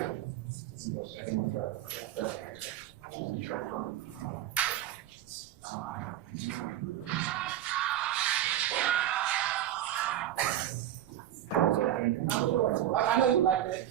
I know you like that.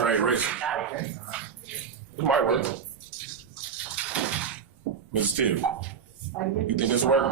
Right, racing. It might work. Mr. Tim. You think it's working?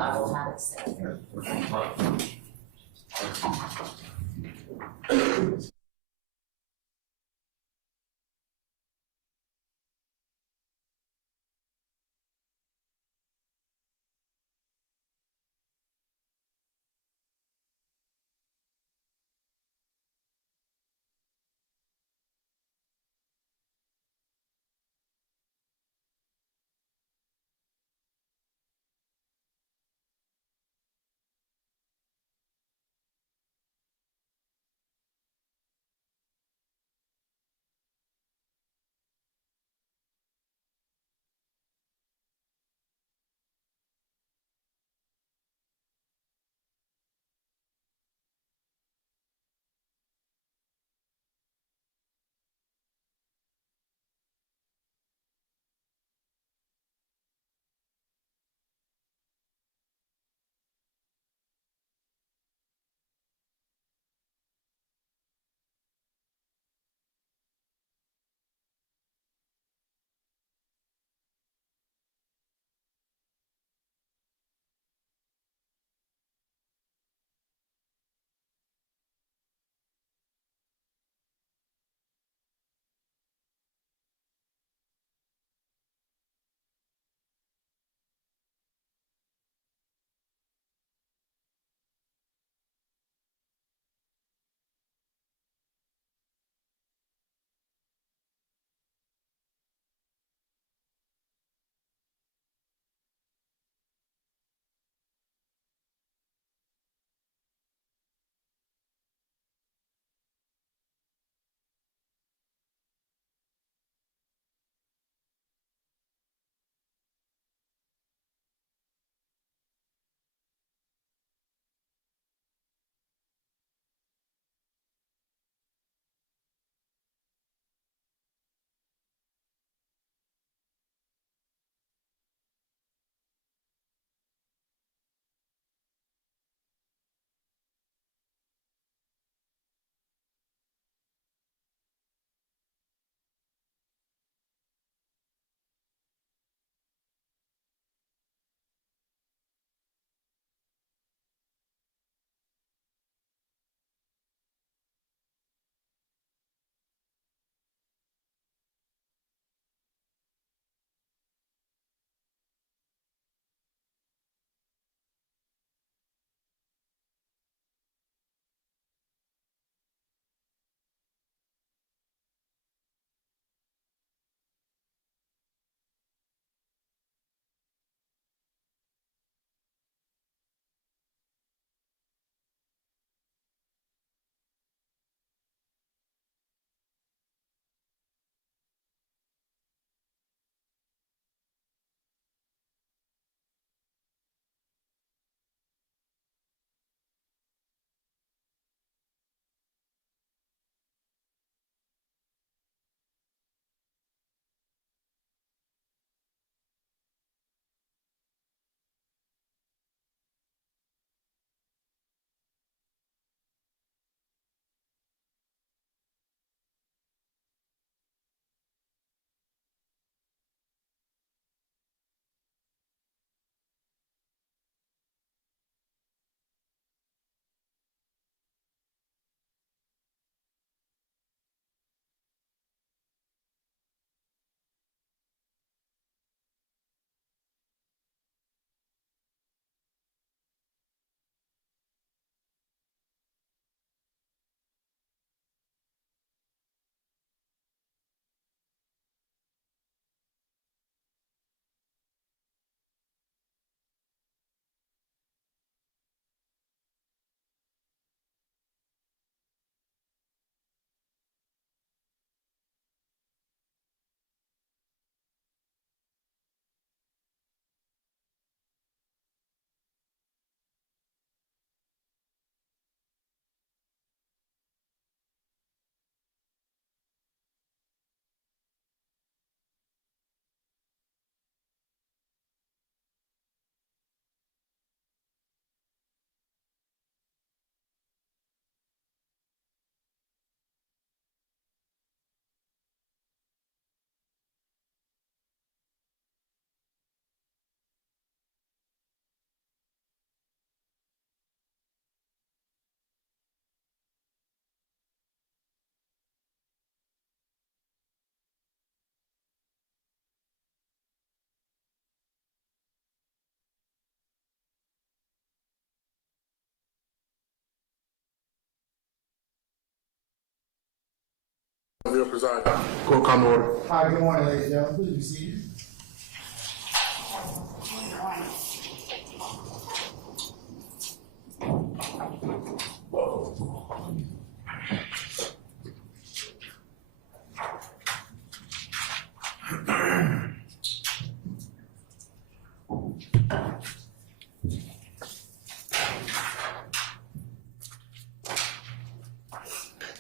preside. Court come to order. Hi, good morning, ladies and gentlemen. Please be seated.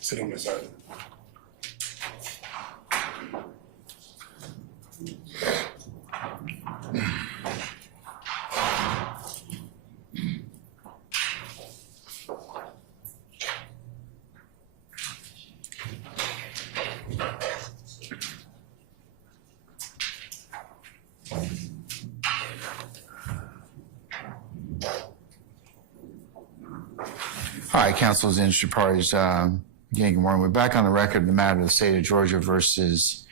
Sit on this side. All right, counsel is interested parties. Again, good morning. We're back on the record in the matter of the state of Georgia versus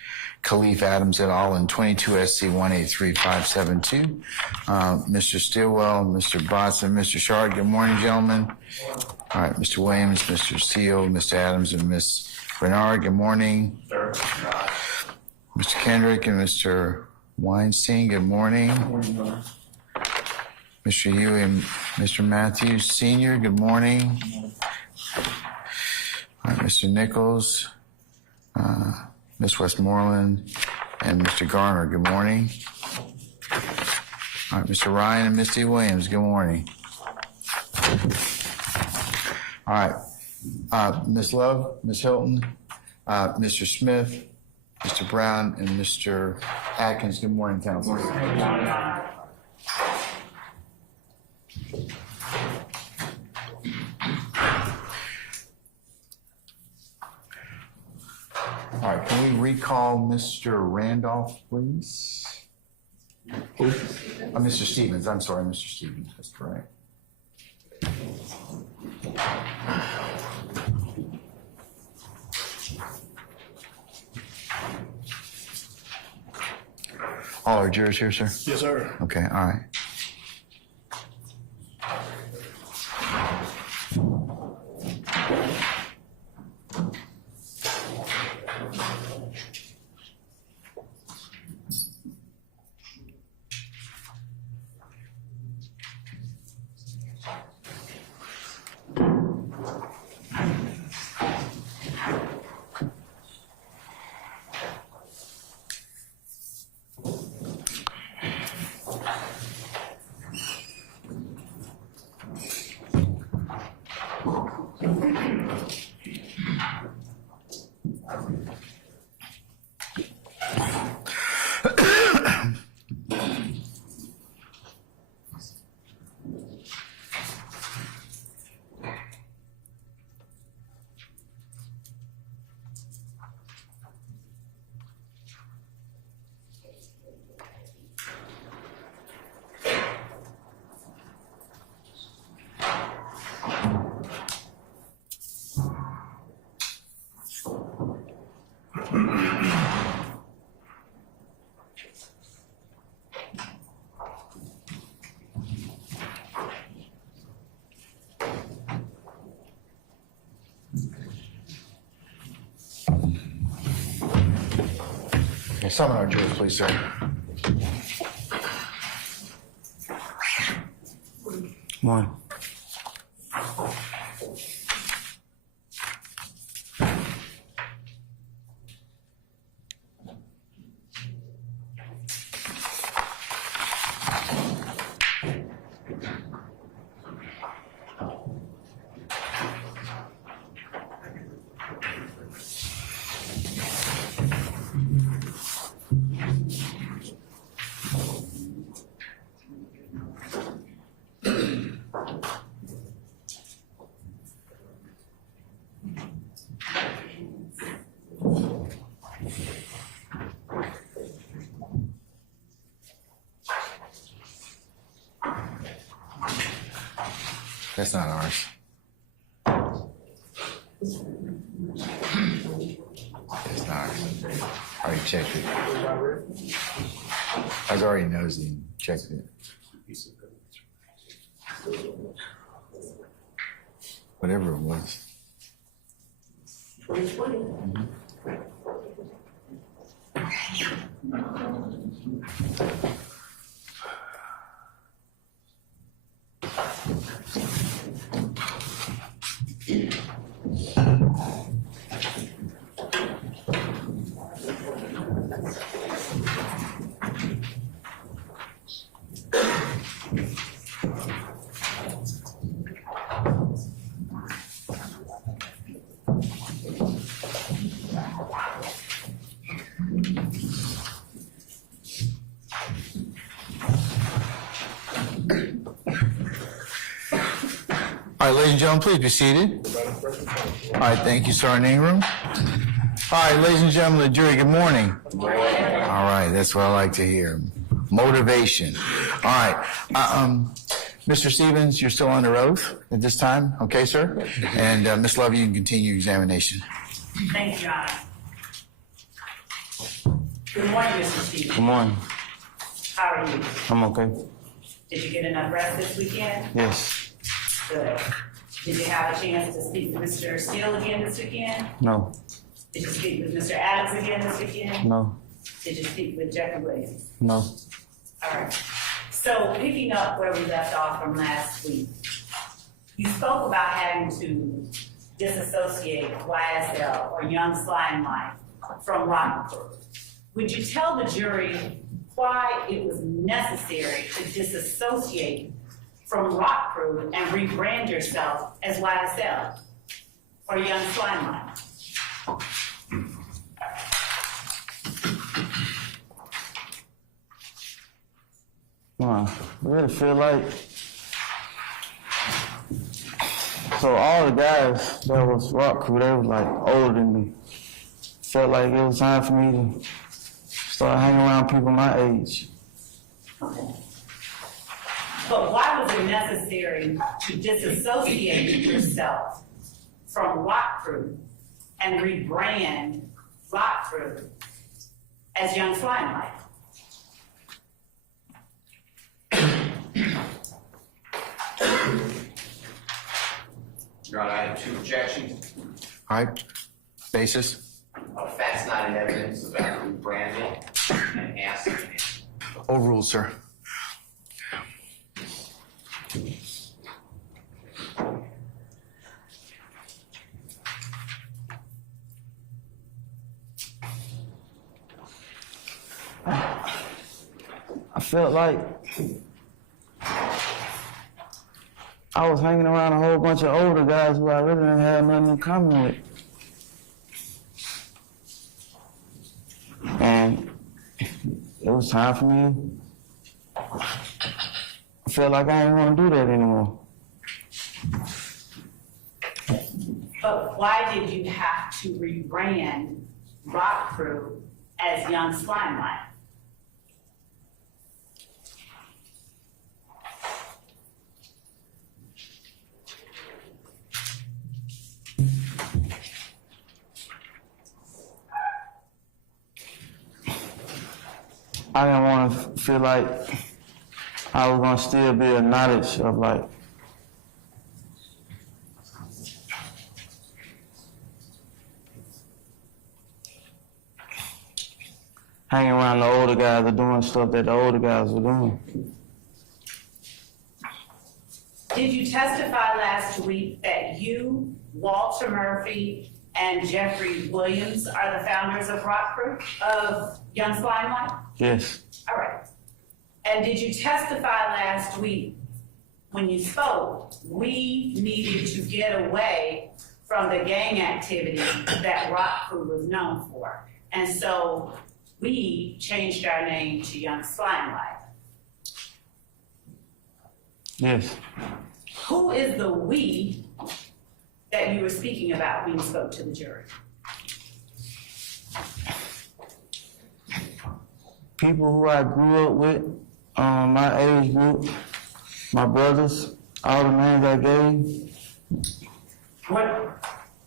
Khalif Adams et al. In 22 SC 1833572. Mr. Stilwell, Mr. Botson, Mr. Shard, good morning, gentlemen. All right, Mr. Williams, Mr. Seal, Mr. Adams, and Ms. Bernard, good morning. Sir. Mr. Kendrick and Mr. Weinstein, good morning. Mr. Yu and Mr. Matthews, Sr., good morning. All right, Mr. Nichols, Ms. Westmoreland, and Mr. Garner, good morning. All right, Mr. Ryan and Misty Williams, good morning. All right, Ms. Love, Ms. Hilton, Mr. Smith, Mr. Brown, and Mr. Atkins, good morning, counsel. All right, can we recall Mr. Randolph, please? Mr. Stevens, I'm sorry, Mr. Stevens, that's correct. All our jurors here, sir? Yes, sir. Okay, all right. Summon our jurors, please, sir. Come on. That's not ours. It's not ours. I already checked it. I was already nosy and checked it. Whatever it was. 2020. All right, ladies and gentlemen, please be seated. All right, thank you, sir. Name room. All right, ladies and gentlemen, the jury, good morning. All right, that's what I like to hear. Motivation. All right. Mr. Stevens, you're still under oath at this time. Okay, sir? And Ms. Love, you can continue your examination. Thank you, Your Honor. Good morning, Mr. Stevens. Good morning. How are you? I'm okay. Did you get enough rest this weekend? Yes. Good. Did you have a chance to speak to Mr. Steele again this weekend? No. Did you speak with Mr. Adams again this weekend? No. Did you speak with Jeffery Williams? No. All right. So picking up where we left off from last week, you spoke about having to disassociate YSL or Young Slime Life from RICO. Would you tell the jury why it was necessary to disassociate from Rock Crew and rebrand yourself as YSL or Young Slime Life? I really feel like, so all the guys that was Rock Crew, they was like older than me. Felt like it was time for me to start hanging around people my age. Okay. But why was it necessary to disassociate yourself from Rock Crew and rebrand Rock Crew as Young Slime Life? Your Honor, I have two objections. All right. Basis. Facts not in evidence about rebranding and asking. Overruled, sir. I felt like I was hanging around a whole bunch of older guys who I really didn't have nothing in common with. And it was time for me. I felt like I didn't want to do that anymore. But why did you have to rebrand Rock Crew as Young Slime Life? I didn't want to feel like I was going to still be a knowledge of like hanging around the older guys or doing stuff that the older guys were doing. Did you testify last week that you, Walter Murphy, and Jeffery Williams are the founders of Rock Crew, of Young Slime Life? Yes. All right. And did you testify last week when you spoke, we needed to get away from the gang activity that Rock Crew was known for? And so we changed our name to Young Slime Life. Yes. Who is the we that you were speaking about when you spoke to the jury? People who I grew up with, my age group, my brothers, all the names I gave.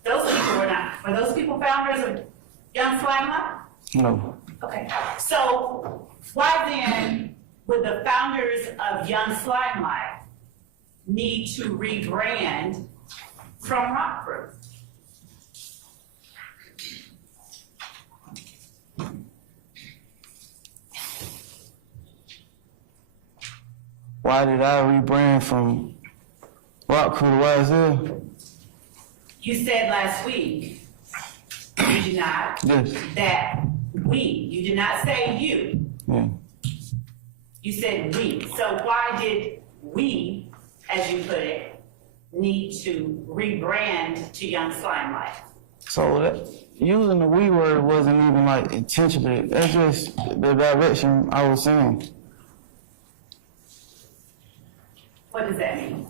Those people were those people founders of Young Slime Life? No. Okay. So why then would the founders of Young Slime Life need to rebrand from Rock Crew? why did I rebrand from Rock Crew to YSL? You said last week, did you not? Yes. That you did not say you. Yeah. You said we. So why did we, as you put it, need to rebrand to Young Slime Life? So that, using the we word wasn't even like intentionally. That's just the direction I was saying. What does that mean?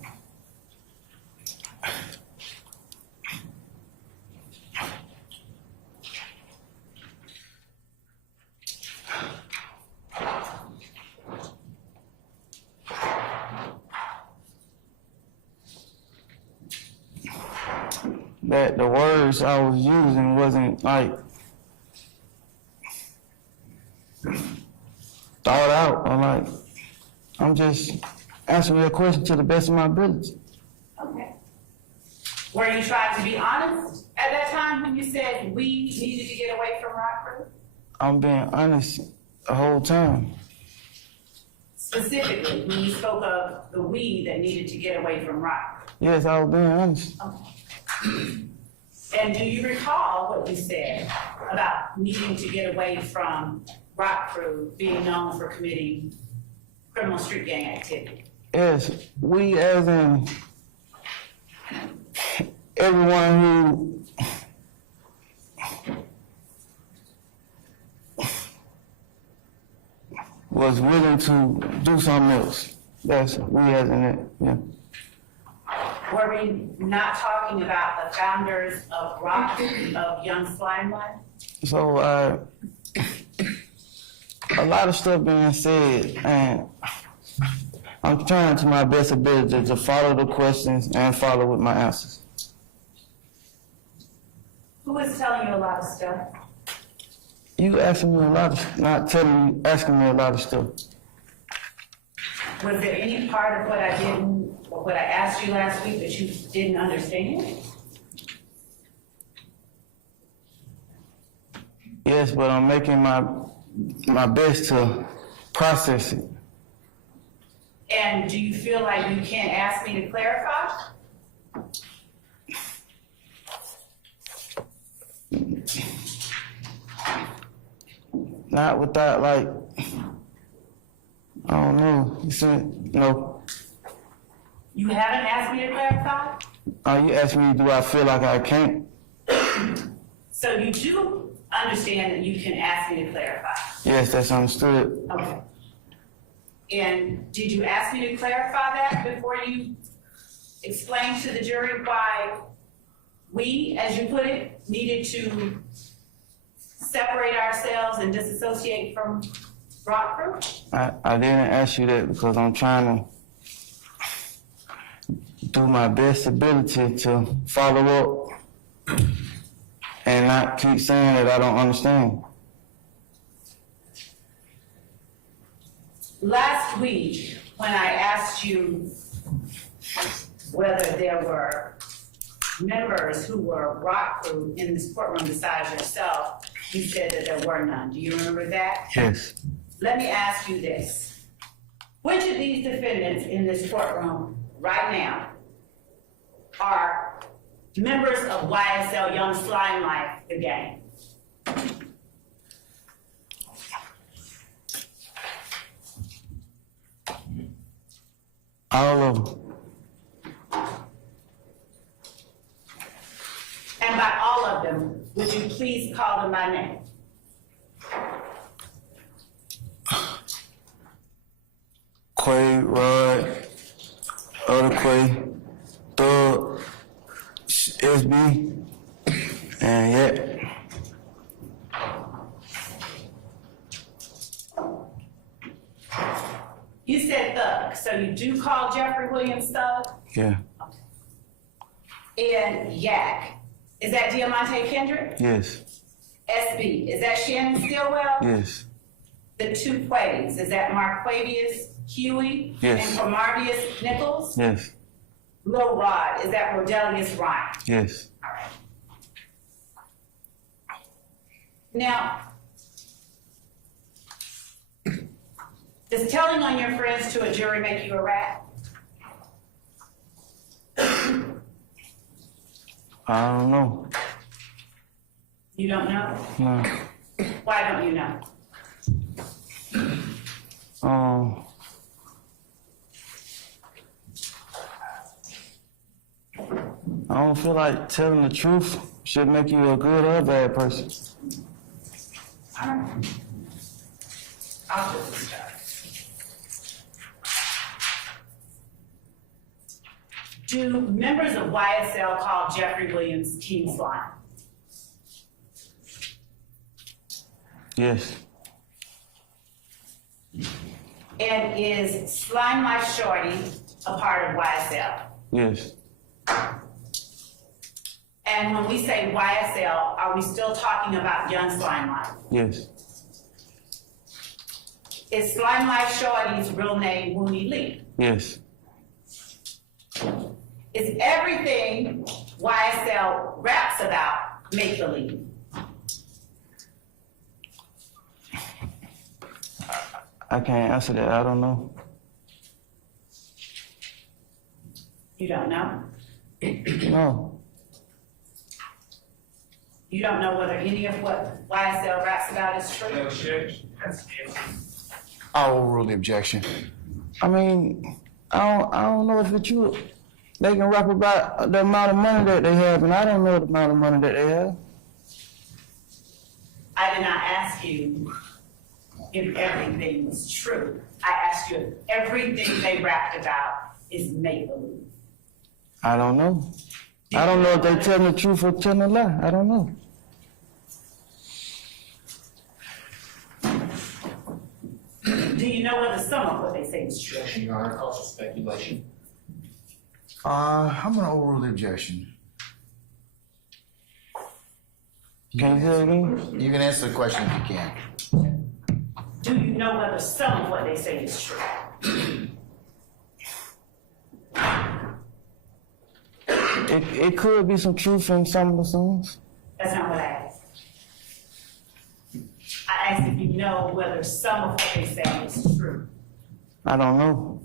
That the words I was using wasn't like thought out or like, I'm just answering your question to the best of my ability. Okay. Were you trying to be honest at that time when you said we needed to get away from Rock Crew? I'm being honest the whole time. Specifically, when you spoke of the we that needed to get away from Rock Crew. Yes, I was being honest. Okay. And do you recall what you said about needing to get away from Rock Crew being known for committing criminal street gang activity? Yes, we as in everyone who was willing to do something else. That's we as in it, yeah. Were we not talking about the founders of of Young Slime Life? So a lot of stuff being said, and I'm trying to my best ability to follow the questions and follow with my answers. Who is telling you a lot of stuff? You asking me a lot of, not telling me, asking me a lot of stuff. Was there any part of what I didn't, or what I asked you last week that you didn't understand? Yes, but I'm making my best to process it. And do you feel like you can't ask me to clarify? Not without like, I don't know. You said no. You haven't asked me to clarify? You asked me, do I feel like I can't? So you do understand that you can ask me to clarify? Yes, that's understood. Okay. And did you ask me to clarify that before you explained to the jury why we, as you put it, needed to separate ourselves and disassociate from Rock Crew? I didn't ask you that because I'm trying to do my best ability to follow up and not keep saying that I don't understand. Last week, when I asked you whether there were members who were Rock Crew in this courtroom besides yourself, you said that there were none. Do you remember that? Yes. Let me ask you this. Which of these defendants in this courtroom right now are members of YSL Young Slime Life, the gang? All of them. And by all of them, would you please call them by name? Quay, Rod, other Quay, Thug, SB, and yeah. You said Thug, so you do call Jeffery Williams Thug? Yeah. And Yak, is that Diamante Kendrick? Yes. SB, is that Shannon Stillwell? Yes. The two Quays, is that Marquavius Huey? Yes. And Camarvius Nichols? Yes. Lil Rod, is that Rodelius Ryan? Yes. All right. Now, Does telling on your friends to a jury make you a rat? I don't know. You don't know? No. Why don't you know? I don't feel like telling the truth should make you a good or a bad person. All right. I'll just start. Do members of YSL call Jeffery Williams King Slime? Yes. And is Slime Life Shorty a part of YSL? Yes. And when we say YSL, are we still talking about Young Slime Life? Yes. Is Slime Life Shorty's real name Wooney Lee? Yes. Is everything YSL raps about make-believe? I can't answer that. I don't know. You don't know? No. You don't know whether any of what YSL raps about is true? I will rule the objection. I mean, I don't know if it's true. They can rap about the amount of money that they have, and I don't know the amount of money that they have. I did not ask you if everything was true. I asked you if everything they rapped about is make-believe. I don't know. I don't know if they telling the truth or telling a lie. I don't know. Do you know whether some of what they say is true? Your Honor, calls for speculation. I'm gonna overrule the objection. Can you say it again? You can answer the question if you can. Do you know whether some of what they say is true? It could be some truth in some of the songs. That's not what I asked. I asked if you know whether some of what they say is true. I don't know.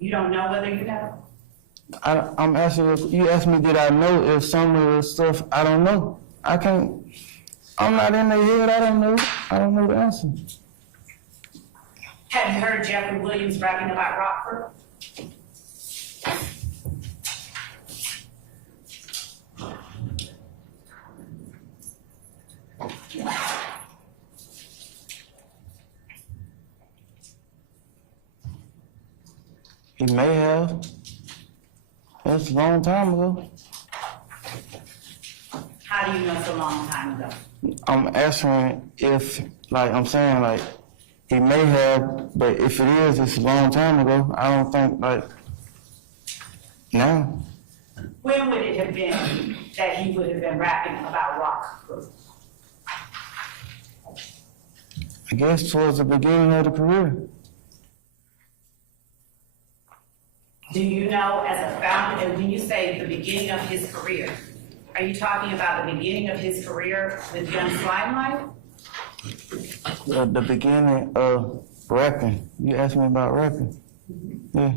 You don't know whether you know? I'm asking, you asked me did I know if some of the stuff, I don't know. I can't, I'm not in their head, I don't know. I don't know the answer. Have you heard Jeffery Williams rapping about Rockford? He may have. That's a long time ago. How do you know it's a long time ago? I'm asking if, like, I'm saying, like, he may have, but if it is, it's a long time ago. I don't think, like, now. When would it have been that he would have been rapping about Rockford? I guess towards the beginning of the career. Do you know as a founder, and when you say the beginning of his career, are you talking about the beginning of his career with Young Slime Life? The beginning of rapping. You asked me about rapping. Yeah.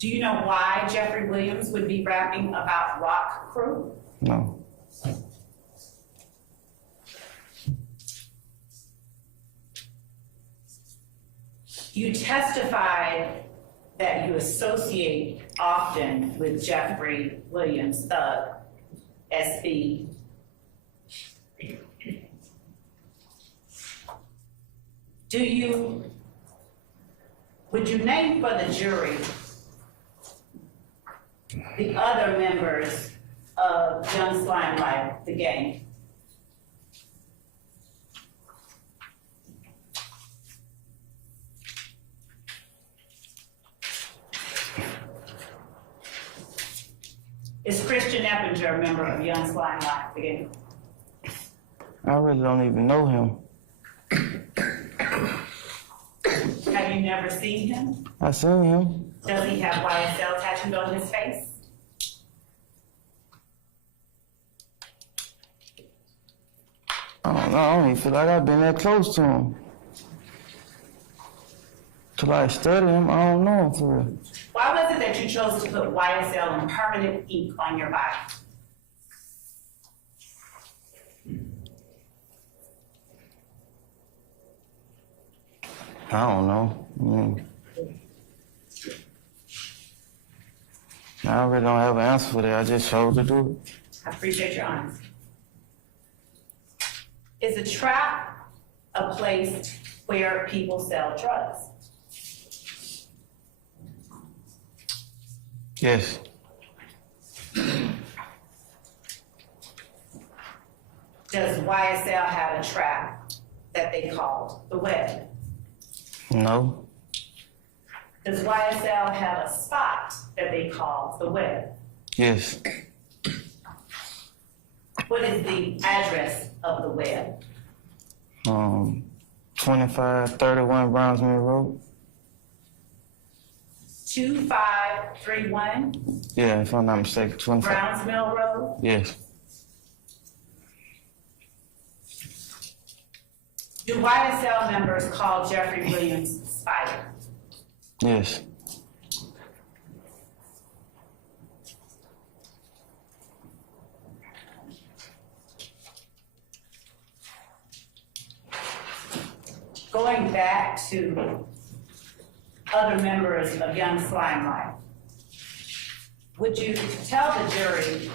Do you know why Jeffery Williams would be rapping about Rock Crew? No. You testified that you associate often with Jeffery Williams, Thug, SB. Would you name for the jury the other members of Young Slime Life, the gang? Is Christian Eppinger a member of Young Slime Life, the gang? I really don't even know him. Have you never seen him? I seen him. Does he have YSL tattooed on his face? I don't know. I don't even feel like I've been that close to him. To like study him, I don't know him for real. Why was it that you chose to put YSL in permanent ink on your body? I don't know. I really don't have an answer for that. I just chose to do it. I appreciate your honesty. Is a trap a place where people sell drugs? Yes. Does YSL have a trap that they called the web? No. Does YSL have a spot that they call the web? Yes. What is the address of the web? 2531 Brownsville Road. 2531 Yeah, if I'm not mistaken, 25. Browns Mill Road? Yes. Do YSL members call Jeffery Williams Spider? Yes. Going back to other members of Young Slime Life, would you tell the jury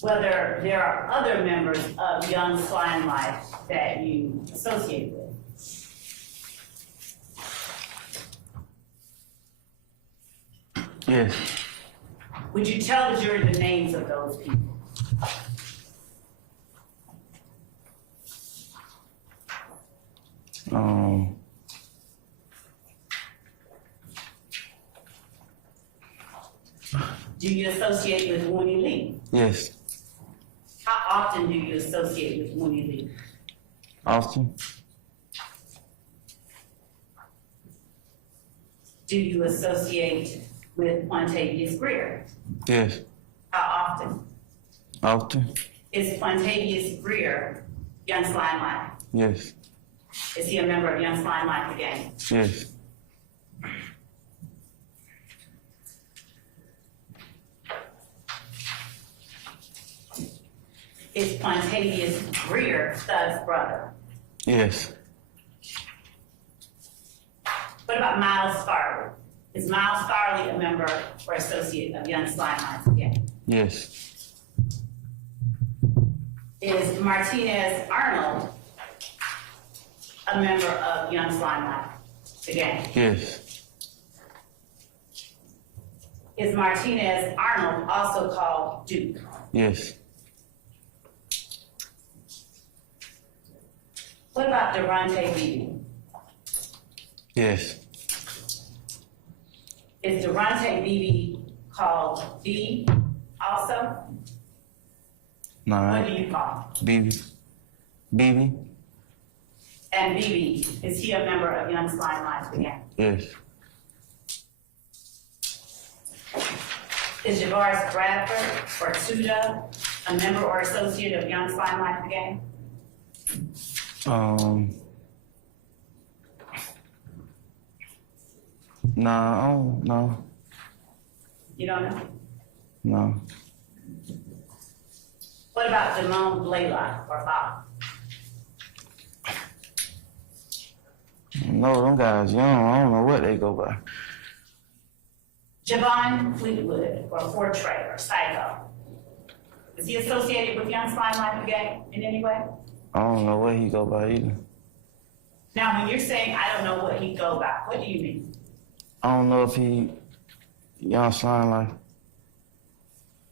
whether there are other members of Young Slime Life that you associate with? Yes. Would you tell the jury the names of those people? Do you associate with Mooney Lee? Yes. How often do you associate with Mooney Lee? Often. Do you associate with Quantavious Greer? Yes. How often? Often. Is Quantavious Greer Young Slime Life? Yes. Is he a member of Young Slime Life again? Yes. Is Quantavious Greer Thug's brother? Yes. What about Miles Farley? Is Miles Farley a member or associate of Young Slime Life again? Yes. Is Martinez Arnold a member of Young Slime Life again? Yes. Is Martinez Arnold also called Duke? Yes. What about Durante Beebe? Yes. Is Durante Beebe called B also? No, What do you call him? BB. BB. And Beebe, is he a member of Young Slime Life again? Yes. Is Javaris Bradford or Tuda a member or associate of Young Slime Life again? No. You don't know? No. What about Damone Blaylock or Bob? No, them guys young. I don't know what they go by. Javon Fleetwood or Fortray or Psycho? Is he associated with Young Slime Life again in any way? I don't know what he go by either. Now, when you're saying I don't know what he go by, what do you mean? I don't know if he Young Slime Life.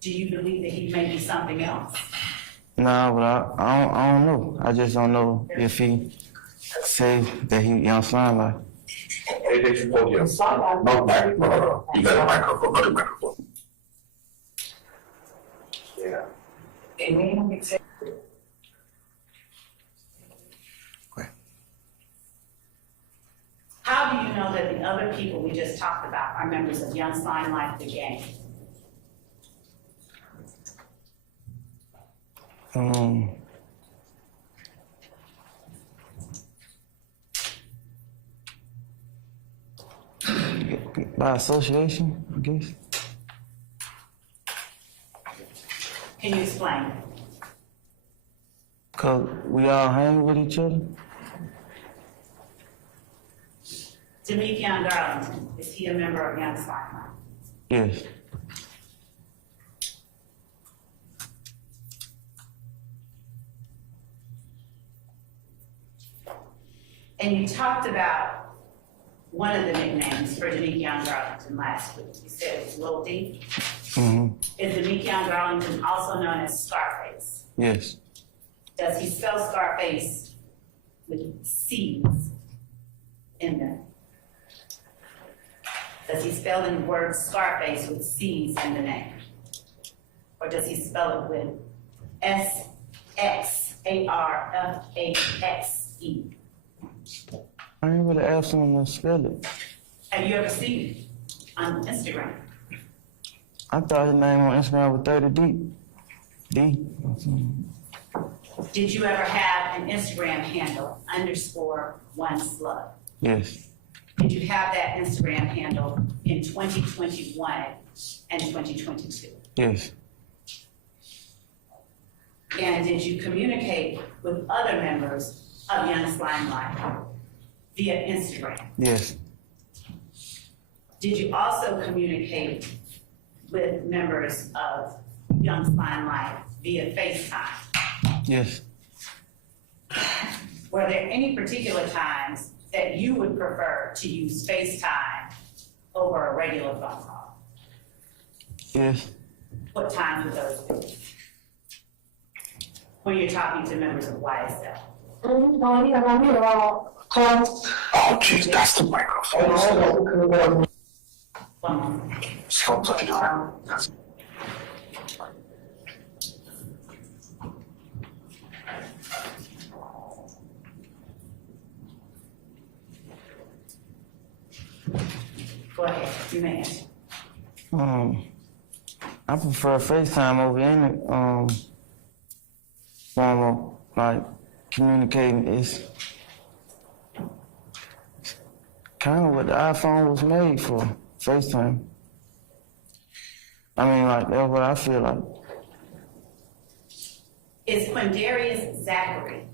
Do you believe that he may be something else? Nah, but I don't know. I just don't know if he say that he Young Slime Life. Hey, they should hold you. No microphone. You got a microphone, other microphone. Yeah. How do you know that the other people we just talked about are members of Young Slime Life, the gang? By association, I guess. Can you explain? Cause we all hang with each other. Demekion Garlington, is he a member of Young Slime? Yes. And you talked about one of the nicknames for Demekion Garlington last week. You said it was Lil D. Mm-hmm. Is Demekion Garlington also known as Scarface? Yes. Does he spell Scarface with C's in them? Does he spell the word Scarface with C's in the name? Or does he spell it with S-X-A-R-F-A-X-E? I ain't really asked him to spell it. Have you ever seen it on Instagram? I thought his name on Instagram was 30D. D. Did you ever have an Instagram handle _1slug? Yes. Did you have that Instagram handle in 2021 and 2022? Yes. And did you communicate with other members of Young Slime Life via Instagram? Yes. Did you also communicate with members of Young Slime Life via FaceTime? Yes. Were there any particular times that you would prefer to use FaceTime over a regular phone call? Yes. What times would those be? When you're talking to members of YSL? Oh, jeez, that's the microphone. One moment. So touch it on. Go ahead, you may answer. I prefer FaceTime over any form of like communicating. It's kind of what the iPhone was made for, FaceTime. I mean, like, that's what I feel like. Is Quindarius Zachary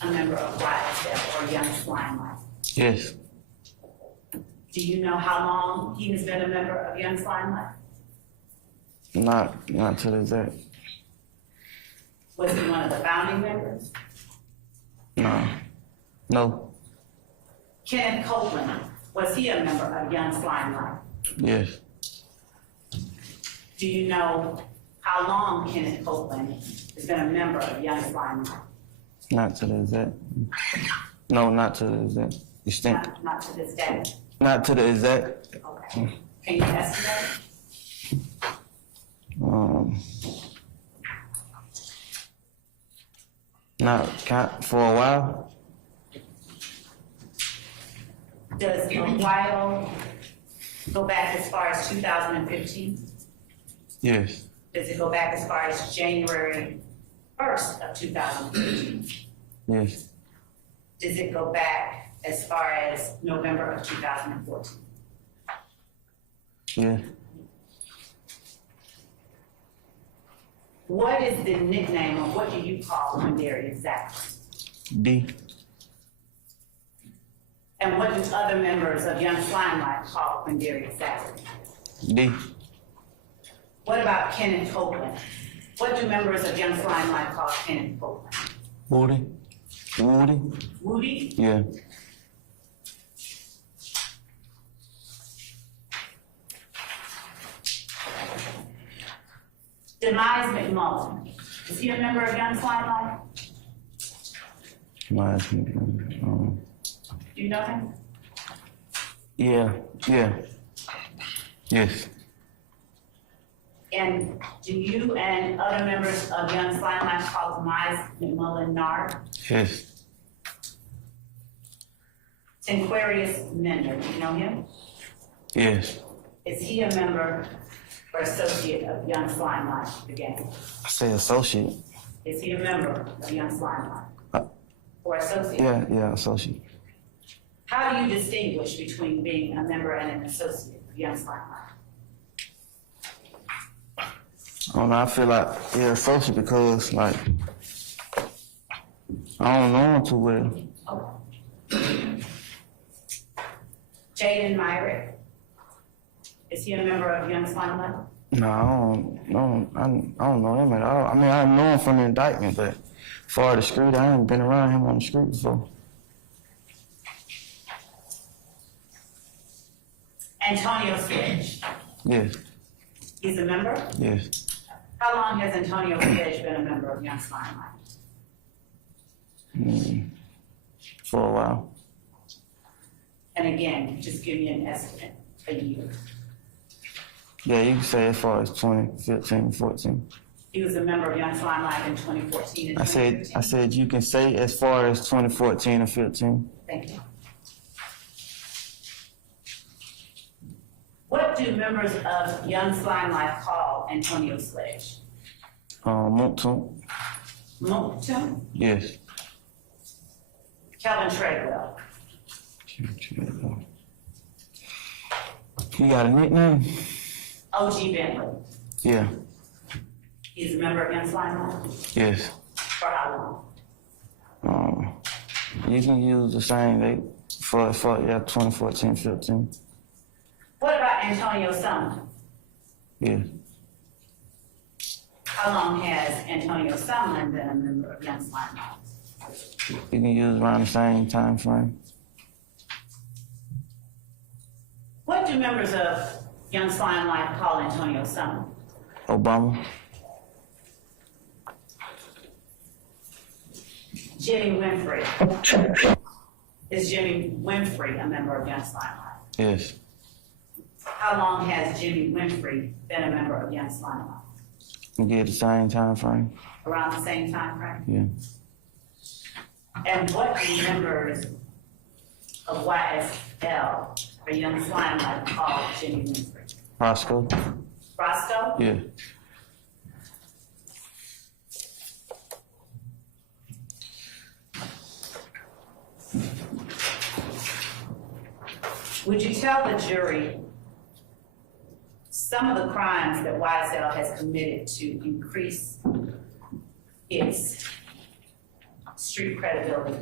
a member of YSL or Young Slime Life? Yes. Do you know how long he has been a member of Young Slime Life? Not to the exact. Was he one of the founding members? No. Kenneth Copeland, was he a member of Young Slime Life? Yes. Do you know how long Kenneth Copeland has been a member of Young Slime Life? Not to the exact. No, not to the exact extent. Not to this day. Not to the exact. Okay. Can you estimate? Not for a while. Does a while go back as far as 2015? Yes. Does it go back as far as January 1st of 2015? Yes. Does it go back as far as November of 2014? Yeah. What is the nickname, or what do you call Quindarius Zachary? D. And what do other members of Young Slime Life call Quindarius Zachary? D. What about Kenneth Copeland? What do members of Young Slime Life call Kenneth Copeland? Woody. Woody. Woody? Yeah. Demise McMullen. Is he a member of Young Slime Life? Do you know him? Yeah. Yes. And do you and other members of Young Slime Life call Demise McMullen Nard? Yes. Tinquarius Mender, do you know him? Yes. Is he a member or associate of Young Slime Life again? I say associate. Is he a member of Young Slime Life? Or associate? Yeah, associate. How do you distinguish between being a member and an associate of young Slimelight? I don't know, I feel like they're associate because, like, I don't know him too well. Jaden Myrick, is he a member of Young Slimelight? No, I don't know him at all. I mean, I know him from the indictment, but far the street, I ain't been around him on the street before. Antonio Sledge, Yes, he's a member? yes. How long has Antonio Sledge been a member of Young Slimelight? For a while. And again, just give me an estimate, a year. Yeah, you can say as far as 2015, 14. He was a member of Young Slimelight in 2014 and 2015? I said you can say as far as 2014 or 15. Thank you. What do members of Young Slimelight call Antonio Sledge? Moncton. Moncton? Yes. Kelvin Treadwell? He got a nickname? O.G. Bentley? Yeah. He's a member of Young Slimelight? Yes. For how long? You can use the same date for 2014, 15. What about Antonio Sumlin? Yes. How long has Antonio Sumlin been a member of Young Slimelight? You can use around the same time frame. What do members of Young Slimelight call Antonio Sumlin? Obama. Jimmy Winfrey. Is Jimmy Winfrey a member of Young Slimelight? Yes. How long has Jimmy Winfrey been a member of Young Slimelight? You get the same time frame. Around the same time frame? Yeah. And what do members of YSL or Young Slimelight call Jimmy Winfrey? Roscoe. Roscoe? Yeah. Would you tell the jury some of the crimes that YSL has committed to increase its street credibility?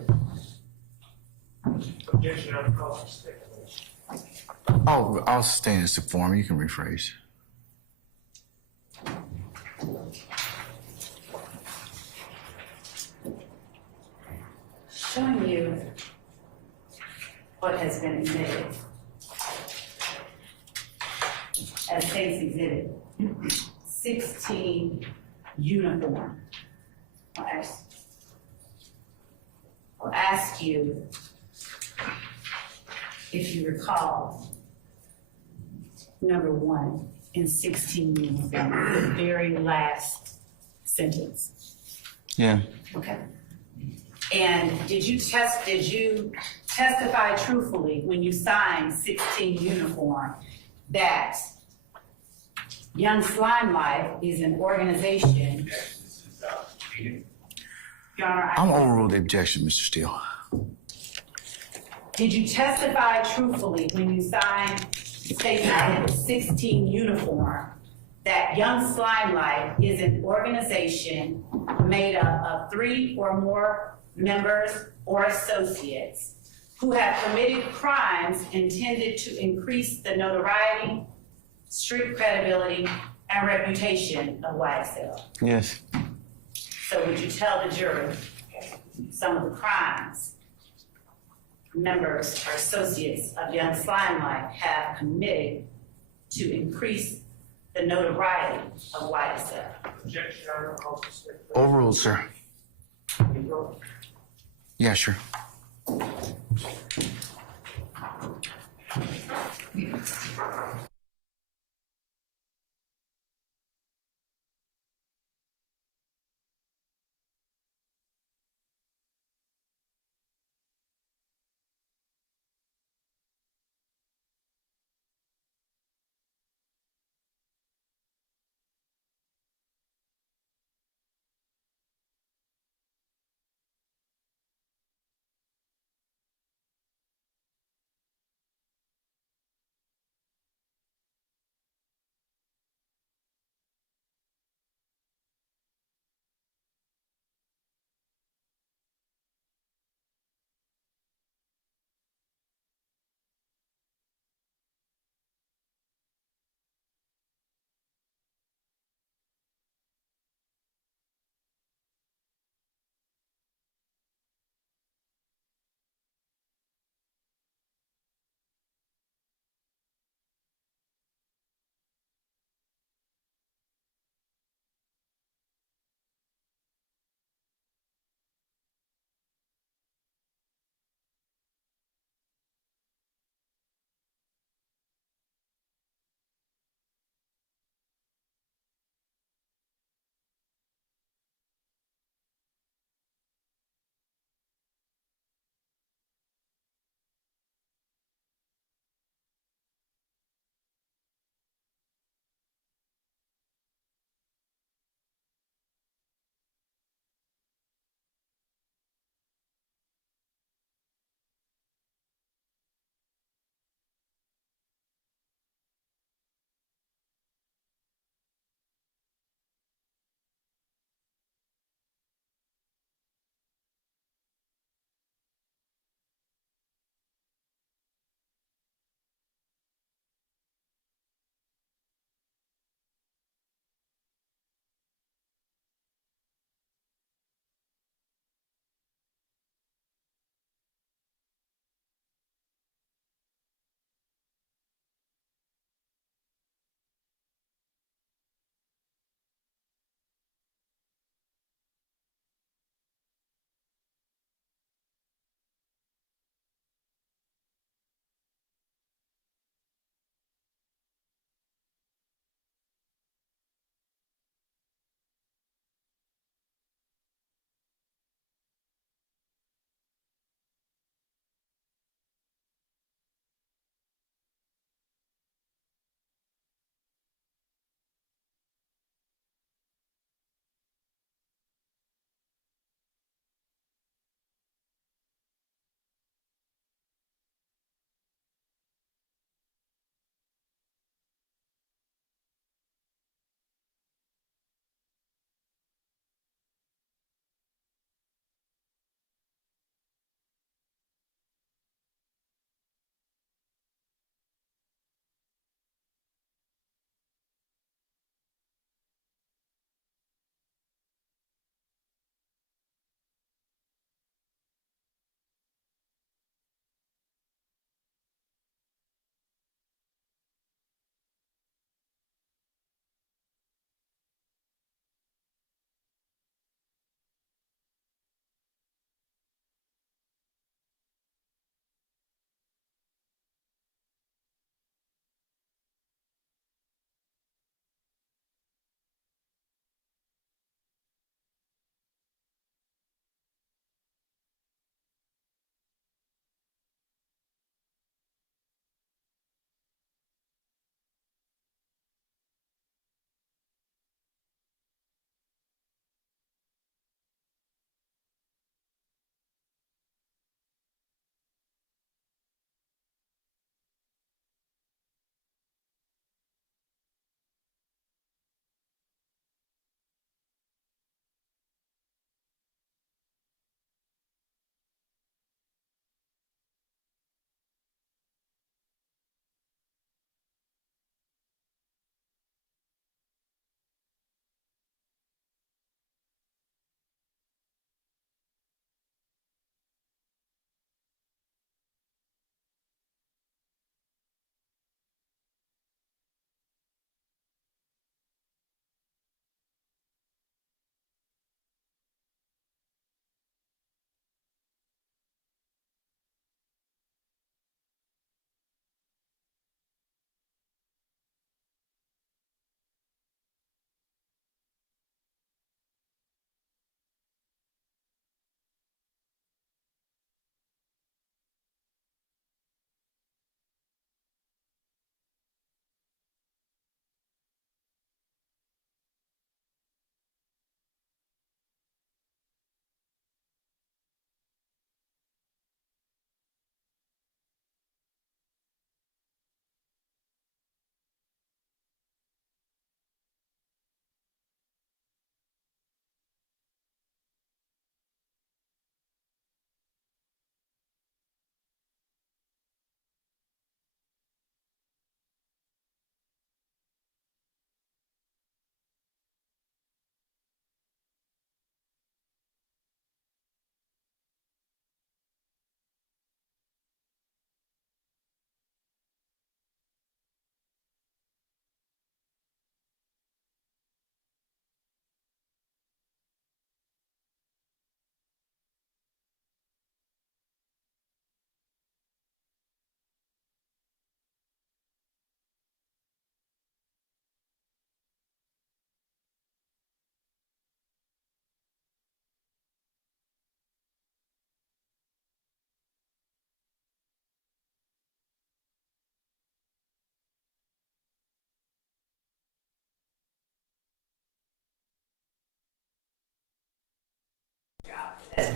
Objection on the call for speculation. I'll sustain this form. You can rephrase. Showing you what has been admitted as state's exhibit 16 uniform. I'll ask you if you recall number 1 in 16 uniform, the very last sentence. Yeah. Okay. And did you testify truthfully when you signed 16 uniform that Young Slimelight is an organization? Your Honor, I'm overruled the objection, Mr. Steele. did you testify truthfully when you signed statement 16 uniform that Young Slimelight is an organization made up of 3 or more members or associates who have committed crimes intended to increase the notoriety, street credibility, and reputation of YSL? Yes. So would you tell the jury some of the crimes members or associates of Young Slimelight have committed to increase the notoriety of YSL? Objection on the call for speculation. Overruled, sir. Yeah, sure.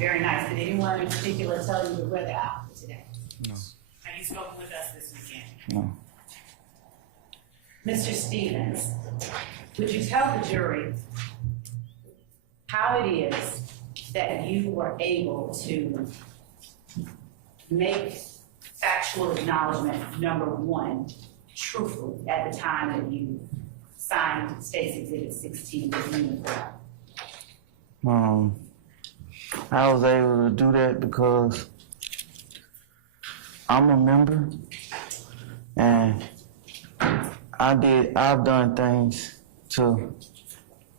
very nice. Did anyone in particular tell you the weather out for today? No. Have you spoken with us this weekend? No. Mr. Stevens, would you tell the jury how it is that you were able to make factual acknowledgement number one truthfully at the time that you signed State's Exhibit 16 with uniform? I was able to do that because I'm a member, and I've done things to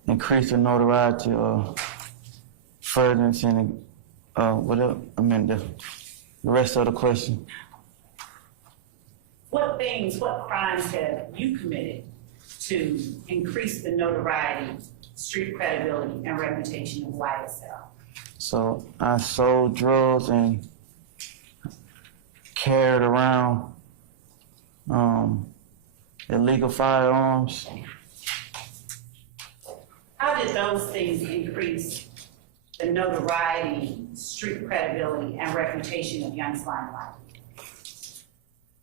increase the notoriety or furtherance in whatever. I mean the rest of the question. What crimes have you committed to increase the notoriety, street credibility, and reputation of YSL? So I sold drugs and carried around illegal firearms. How did those things increase the notoriety, street credibility, and reputation of Young Limelight?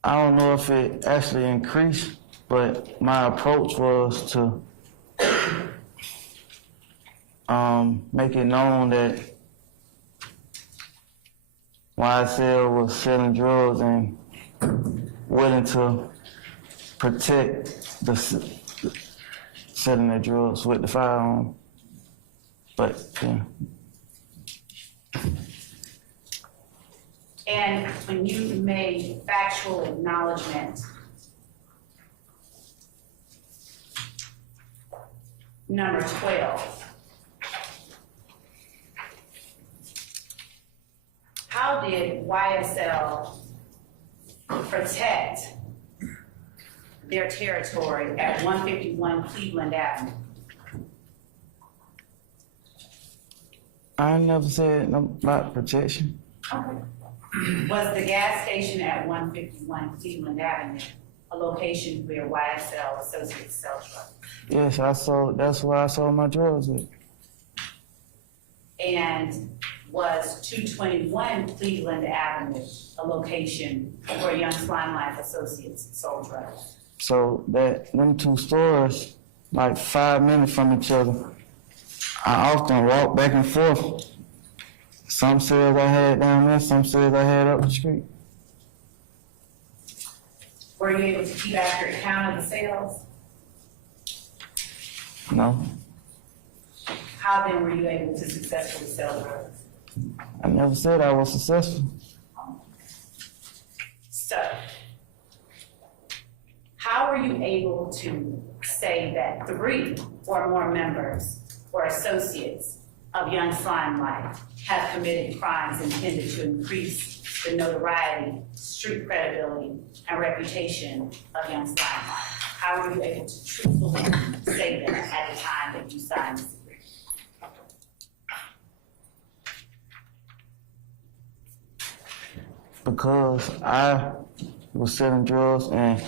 I don't know if it actually increased, but my approach was to make it known that YSL was selling drugs and willing to protect the selling the drugs with the firearm. But yeah. And when you made factual acknowledgement number 12, how did YSL protect their territory at 151 Cleveland Avenue? I never said about protection. Okay. Was the gas station at 151 Cleveland Avenue a location where YSL associates sell drugs? Yes, that's where I sold my drugs at. And was 221 Cleveland Avenue a location where Young Slime Life associates sold drugs? So them two stores, like 5 minutes from each other, I often walk back and forth. Some sales I had down there, some sales I had up the street. Were you able to keep accurate count of the sales? No, How then were you able to successfully sell drugs? I never said I was successful. So, how are you able to say that 3 or more members or associates of Young Slime Life have committed crimes intended to increase the notoriety, street credibility, and reputation of Young Slime Life? How were you able to truthfully say that at the time that you signed this agreement? Because I was selling drugs and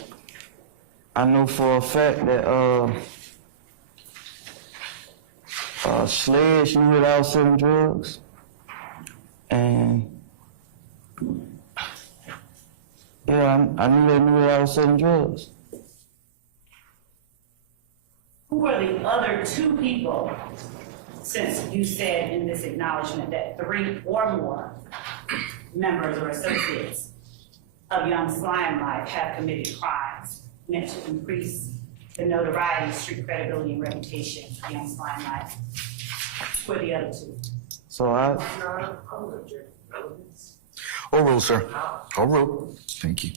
I knew for a fact that Sledge knew that I was selling drugs, and yeah, I knew they knew that I was selling drugs. Who were the other 2 people, since you said in this acknowledgement that 3 or more members or associates of Young Slime Life have committed crimes meant to increase the notoriety, street credibility, and reputation of Young Slime Life? Who are the other 2? So I Overruled, sir. Overruled. Thank you.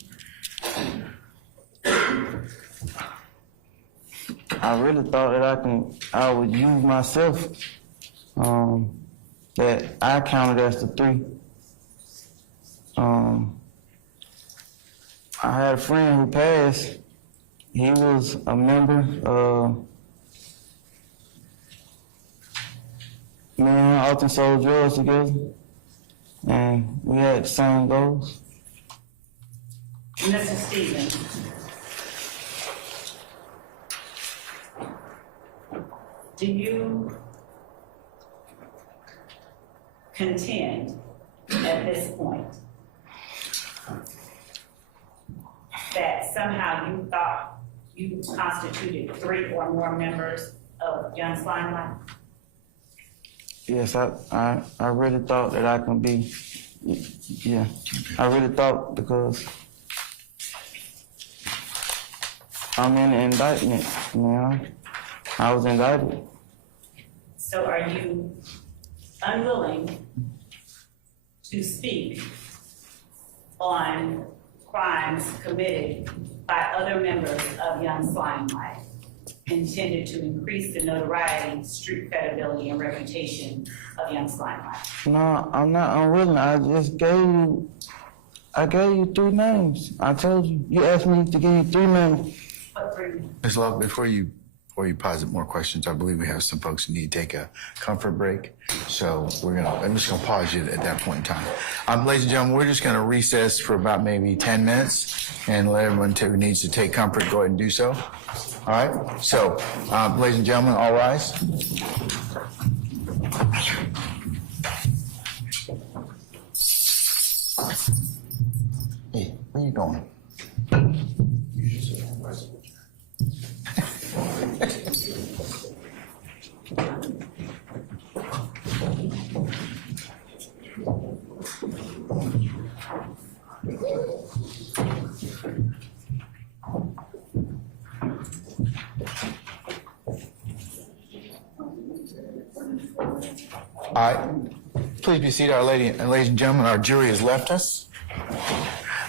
really thought that I would use myself, that I counted as the 3. I had a friend who passed. He was a member. Me and him often sold drugs together, and we had the same goals. Mr. Stevens, do you contend at this point that somehow you thought you constituted 3 or more members of Young Limelight? Yes, I really thought that I can be, yeah, I really thought because I'm in the indictment, I was indicted. So are you unwilling to speak on crimes committed by other members of Young Limelight intended to increase the notoriety, street credibility, and reputation of Young Limelight? No, I'm not unwilling. I gave you 3 names. I told you. You asked me to give you 3 names. What 3? Ms. Love, before you posit more questions, I believe we have some folks who need to take a comfort break. So I'm just gonna pause you at that point in time. Ladies and gentlemen, we're just gonna recess for about maybe 10 minutes and let everyone who needs to take comfort go ahead and do so. All right? So, ladies and gentlemen, all rise. Hey, where you going? All right, please be seated, ladies and gentlemen. Our jury has left us.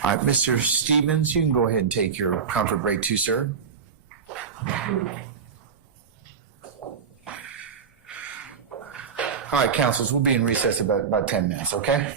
All right, Mr. Stevens, you can go ahead and take your comfort break too, sir. All right, counsels, we'll be in recess about 10 minutes, okay?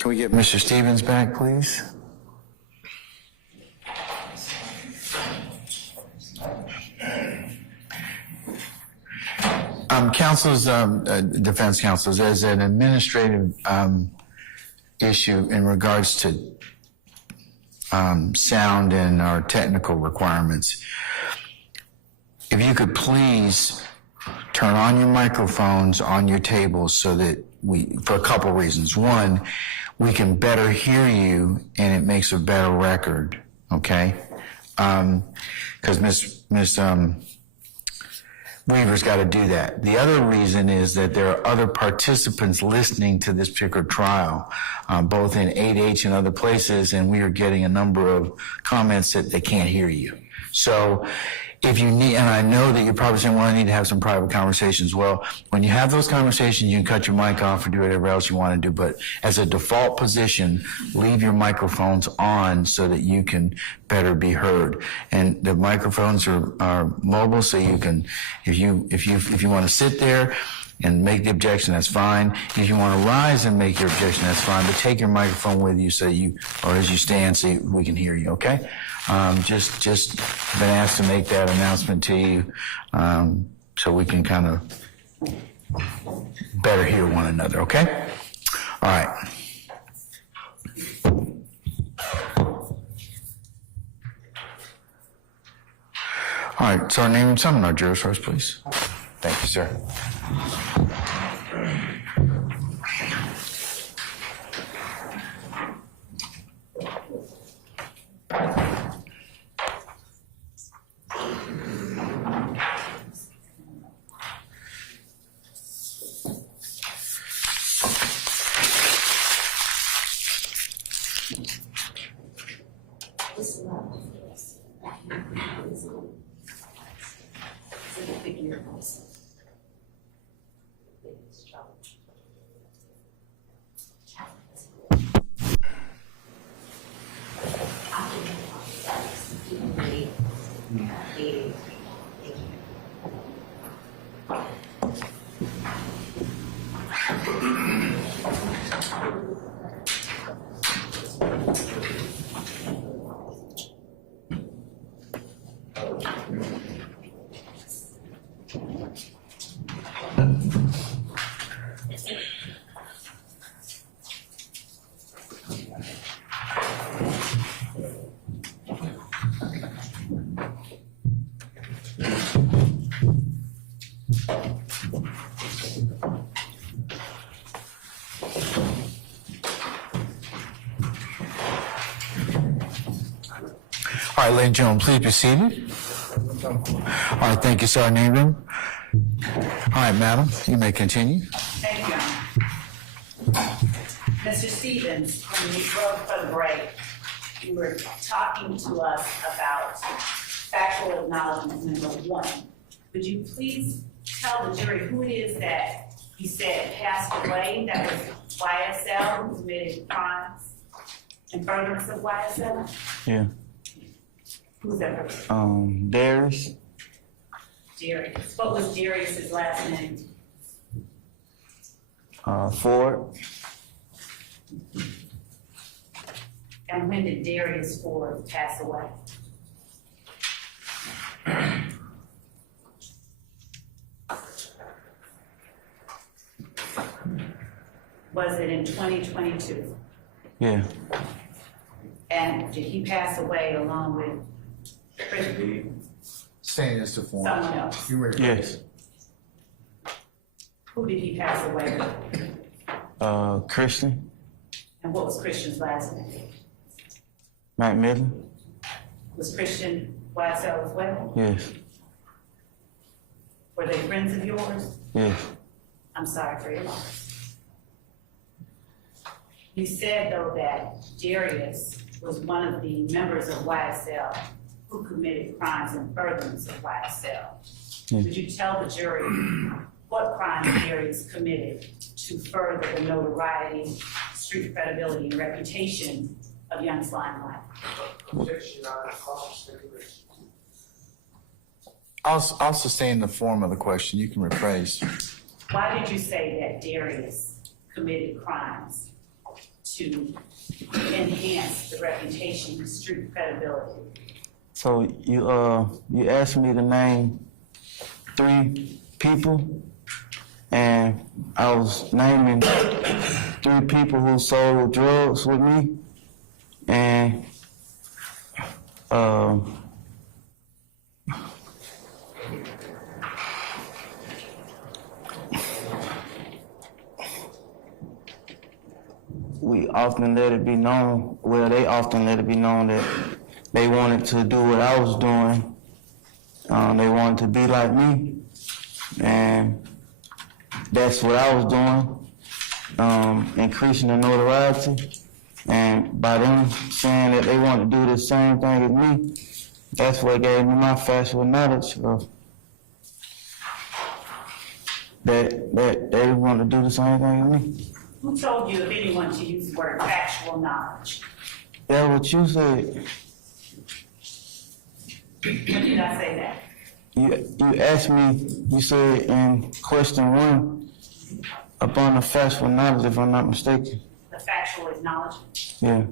Can we get Mr. Stevens back, please? Defense counsels, there's an administrative issue in regards to sound and our technical requirements. If you could please turn on your microphones on your tables so that for a couple reasons. One, we can better hear you and it makes a better record, okay? Because Miss Weaver's got to do that. The other reason is that there are other participants listening to this particular trial, both in 8H and other places, and we are getting a number of comments that they can't hear you. So if you need, and I know that you're probably saying, well, I need to have some private conversations. Well, when you have those conversations, you can cut your mic off or do whatever else you want to do. But as a default position, leave your microphones on so that you can better be heard. And the microphones are mobile, so you can, if you want to sit there and make the objection, that's fine. If you want to rise and make your objection, that's fine. But take your microphone with you or as you stand, so we can hear you, okay? Just been asked to make that announcement to you, so we can kind of better hear one another, okay? All right. All right, so our name and summon our jurors first, please. Thank you, sir. All right, ladies and gentlemen, please be seated. All right, thank you, sir. Name room. All right, madam, you may continue. Thank you, Your Honor. Mr. Stevens, when you broke for the break, you were talking to us about factual acknowledgement number 1. Would you please tell the jury who it is that you said passed away, that was YSL, who committed crimes in furtherance of YSL? Yeah. Who's that person? Darius. Darius. What was Darius's last name? Ford. And when did Darius Ford pass away? Was it in 2022? Yeah. And did he pass away along with Saying this to form. someone else? Yes. Who did he pass away with? Christian. And what was Christian's last name? McMillan. Was Christian YSL as well? Yes. Were they friends of yours? Yes. I'm sorry for your loss. You said, though, that Darius was one of the members of YSL who committed crimes in furtherance of YSL. Yeah. Would you tell the jury what crimes Darius committed to further the notoriety, street credibility, and reputation of Young Slime Life? I'll sustain the form of the question. You can rephrase. Why did you say that Darius committed crimes to enhance the reputation and street credibility? So you asked me to name 3 people, and I was naming 3 people who sold drugs with me, and we often let it be known, well, they often let it be known that they wanted to do what I was doing. They wanted to be like me, and that's what I was doing, increasing the notoriety. And by them saying that they want to do the same thing as me, that's what gave me my factual knowledge of that they want to do the same thing as me. Who told you, if anyone, to use the word factual knowledge? That's what you said. When did I say that? You asked me, you said in question 1, upon the factual knowledge, if I'm not mistaken. The factual acknowledgement. Yeah.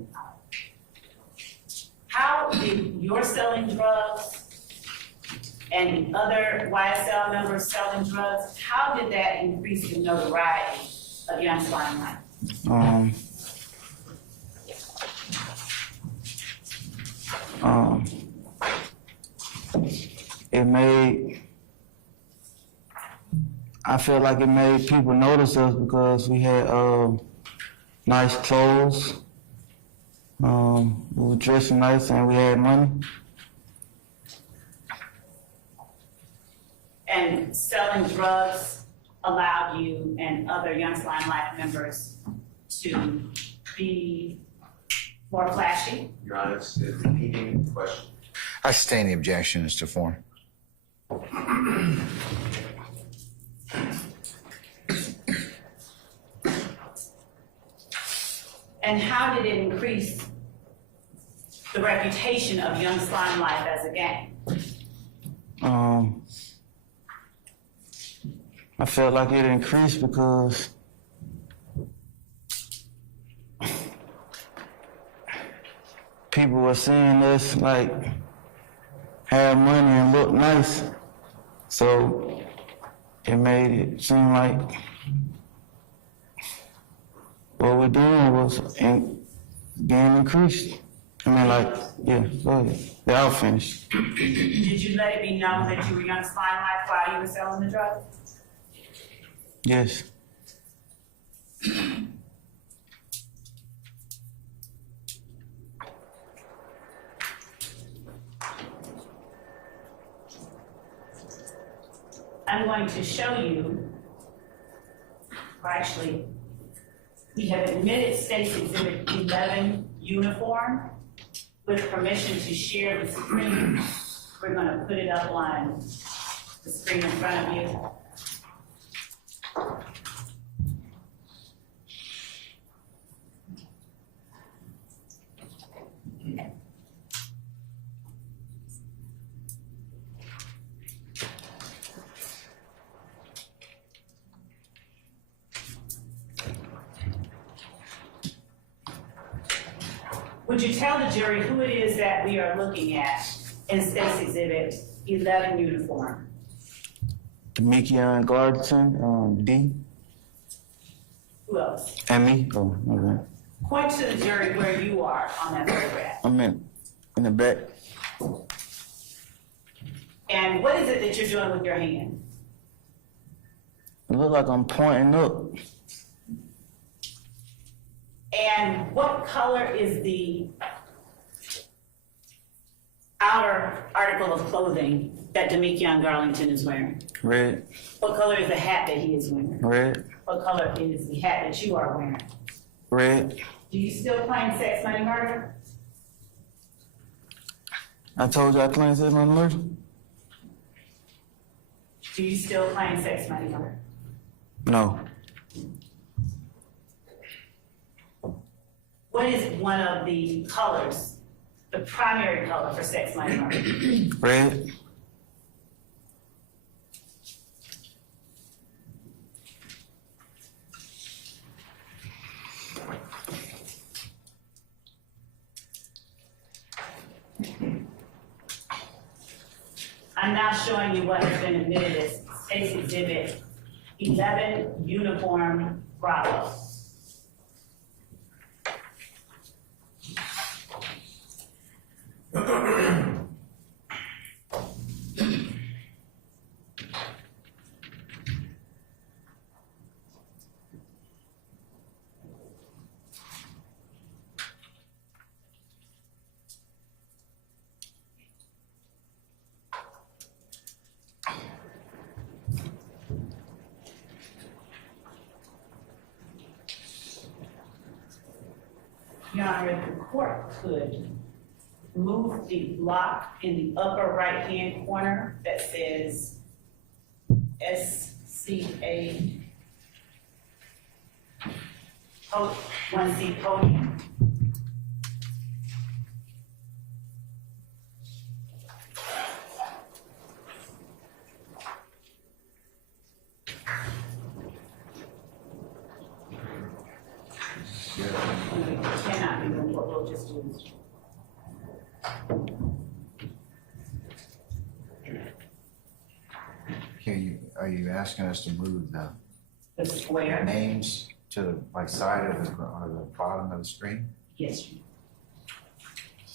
How did your selling drugs and other YSL members selling drugs, how did that increase the notoriety of Young Limelight? I feel like it made people notice us because we had nice clothes, we were dressing nice, and we had money. And selling drugs allowed you and other Young Limelight members to be more flashy? Your Honor, it's repeating the question. I sustain the objection, Mr. Form. And how did it increase the reputation of Young Slime Life as a gang? I felt like it increased because people were seeing us like have money and look nice, so it made it seem like what we're doing was getting increased. I mean, like, yeah, go ahead. Yeah, I'll finish. Did you let it be known that you were Young Slime Life while you were selling the drugs? Yes. I'm going to show you, or actually, we have admitted State's Exhibit 11 uniform with permission to share the screen. We're going to put it up on the screen in front of you. Would you tell the jury who it is that we are looking at in State's Exhibit 11 uniform? Demikian Garden, D. Who else? And me. Oh, okay. Point to the jury where you are on that photograph. I'm in the back. And what is it that you're doing with your hand? It looks like I'm pointing up. And what color is the outer article of clothing that Demikian Garlington is wearing? Red. What color is the hat that he is wearing? Red. What color is the hat that you are wearing? Red. Do you still claim sex, money, murder? I told you I claimed sex, money, murder. Do you still claim sex, money, murder? No. What is one of the colors, the primary color for sex, money, murder? Red. showing you what has been admitted as State's Exhibit 11, Uniform Bravo. Your Honor, if the court could move the block in the upper right-hand corner that says SCA 1C podium. Cannot be moved, what we'll just do is. Are you asking us to move the The square? names to the like side of the or the bottom of the screen? Yes.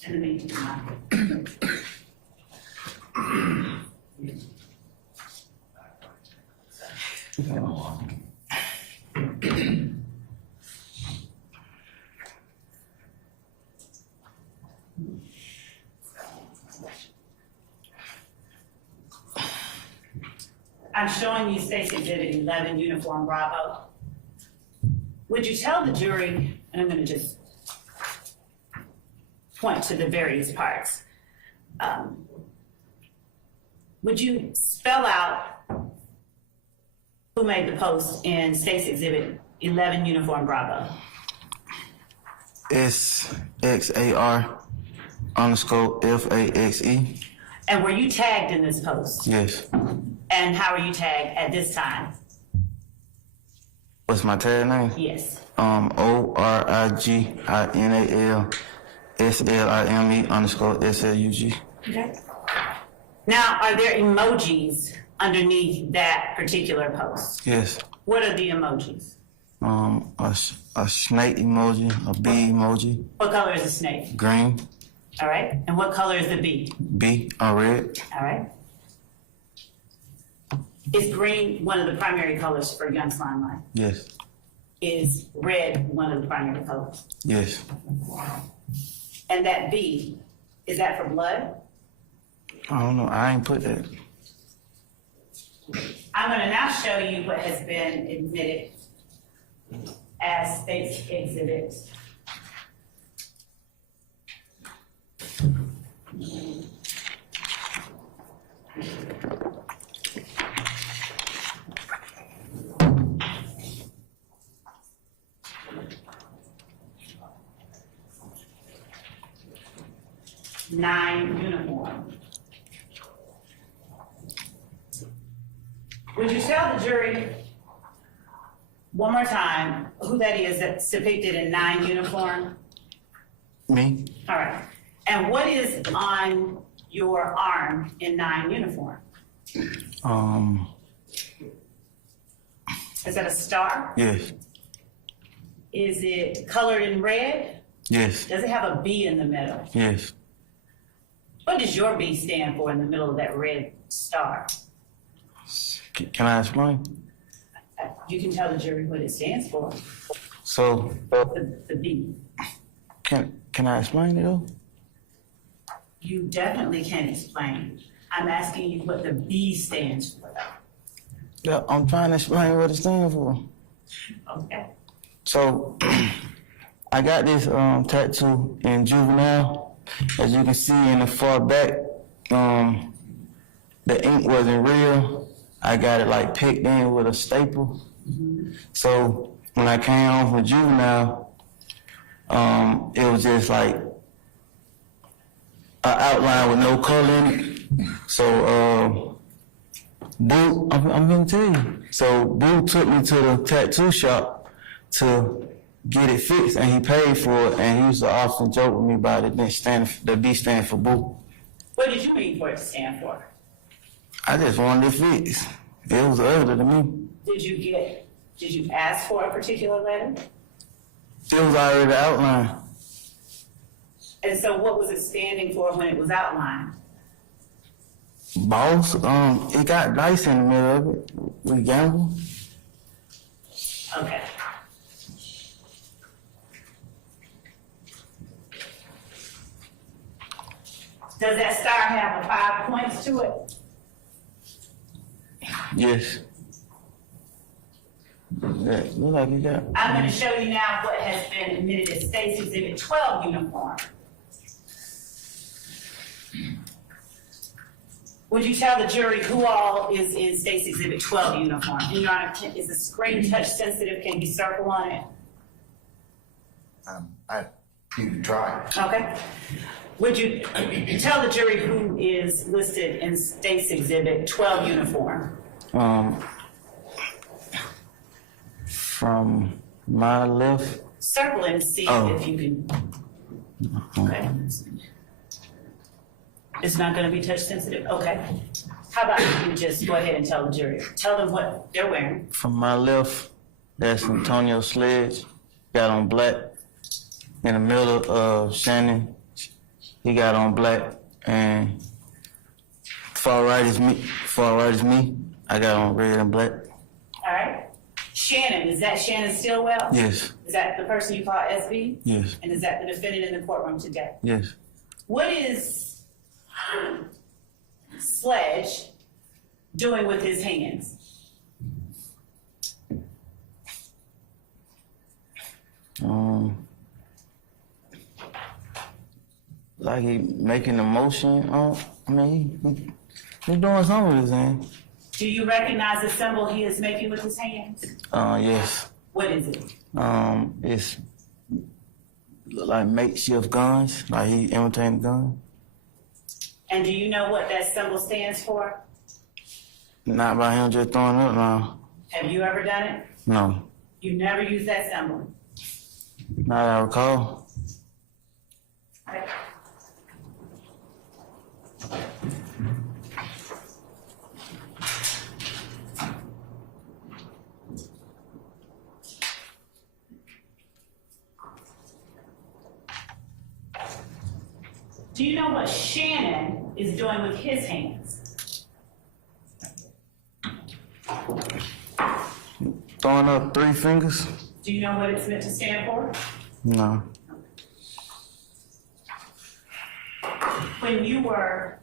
And the name to my. I'm showing you State's Exhibit 11, Uniform Bravo. Would you tell the jury, and I'm going to just point to the various parts. Would you spell out who made the post in State's Exhibit 11, Uniform Bravo? SXAR_FAXE. And were you tagged in this post? Yes. And how are you tagged at this time? What's my tag name? Yes. ORIGINALSLIME_SLUG. Okay. Now, are there emojis underneath that particular post? Yes. What are the emojis? A snake emoji, a bee emoji, What color is the snake? green, All right. And what color is the bee? bee, red. All right. Is green one of the primary colors for Young Slime Line? Yes. Is red one of the primary colors? Yes. And that bee, is that for blood? I don't know. I ain't put that. I'm going to now show you what has been admitted as State's Exhibit. Nine uniform. Would you tell the jury one more time who that is that's depicted in 9 uniform? Me? All right. And what is on your arm in 9 uniform? Is that a star? Yes. Is it colored in red? Yes. Does it have a B in the middle? Yes. What does your B stand for in the middle of that red star? Can I explain? You can tell the jury what it stands for. So, The B. can I explain it though? You definitely can explain. I'm asking you what the B stands for. Yeah, I'm trying to explain what it stands for. Okay. So, I got this tattoo in juvenile. As you can see in the far back, the ink wasn't real. I got it like picked in with a staple. So when I came home from juvenile, it was just like an outline with no color in it. So Boo, I'm gonna tell you. So Boo took me to the tattoo shop to get it fixed, and he paid for it. And he used to often joke with me about it. The B stand for Boo. What did you mean for it to stand for? I just wanted it fixed. It was ugly to me. Did you ask for a particular letter? It was already outlined. And so what was it standing for when it was outlined? Boss, it got dice in the middle of it. We gambled. Okay. Does that star have 5 points to it? Yes. Yeah, look like you got. I'm going to show you now what has been admitted as State's Exhibit 12 uniform. Would you tell the jury who all is in State's Exhibit 12 uniform? And Your Honor, is the screen touch sensitive? Can you circle on it? You can try. Okay. Would you tell the jury who is listed in State's Exhibit 12 uniform? From my left. Circle and see if you can. Okay. It's not going to be touch sensitive? Okay. How about you just go ahead and tell the jury? Tell them what they're wearing. From my left, that's Antonio Sledge. Got on black. In the middle of Shannon, he got on black. And far right is me. I got on red and black. All right. Shannon, is that Shannon Stillwell? Yes. Is that the person you call SB? Yes. And is that the defendant in the courtroom today? Yes. What is Sledge doing with his hands? Like he making a motion. He doing something with his hand. Do you recognize the symbol he is making with his hands? Yes. What is it? It's like makeshift guns. Like he imitating guns. And do you know what that symbol stands for? Not by him just throwing up now. Have you ever done it? No. You never used that symbol? Not that I recall. Okay. Do you know what Shannon is doing with his hands? Throwing up 3 fingers? Do you know what it's meant to stand for? No. When you were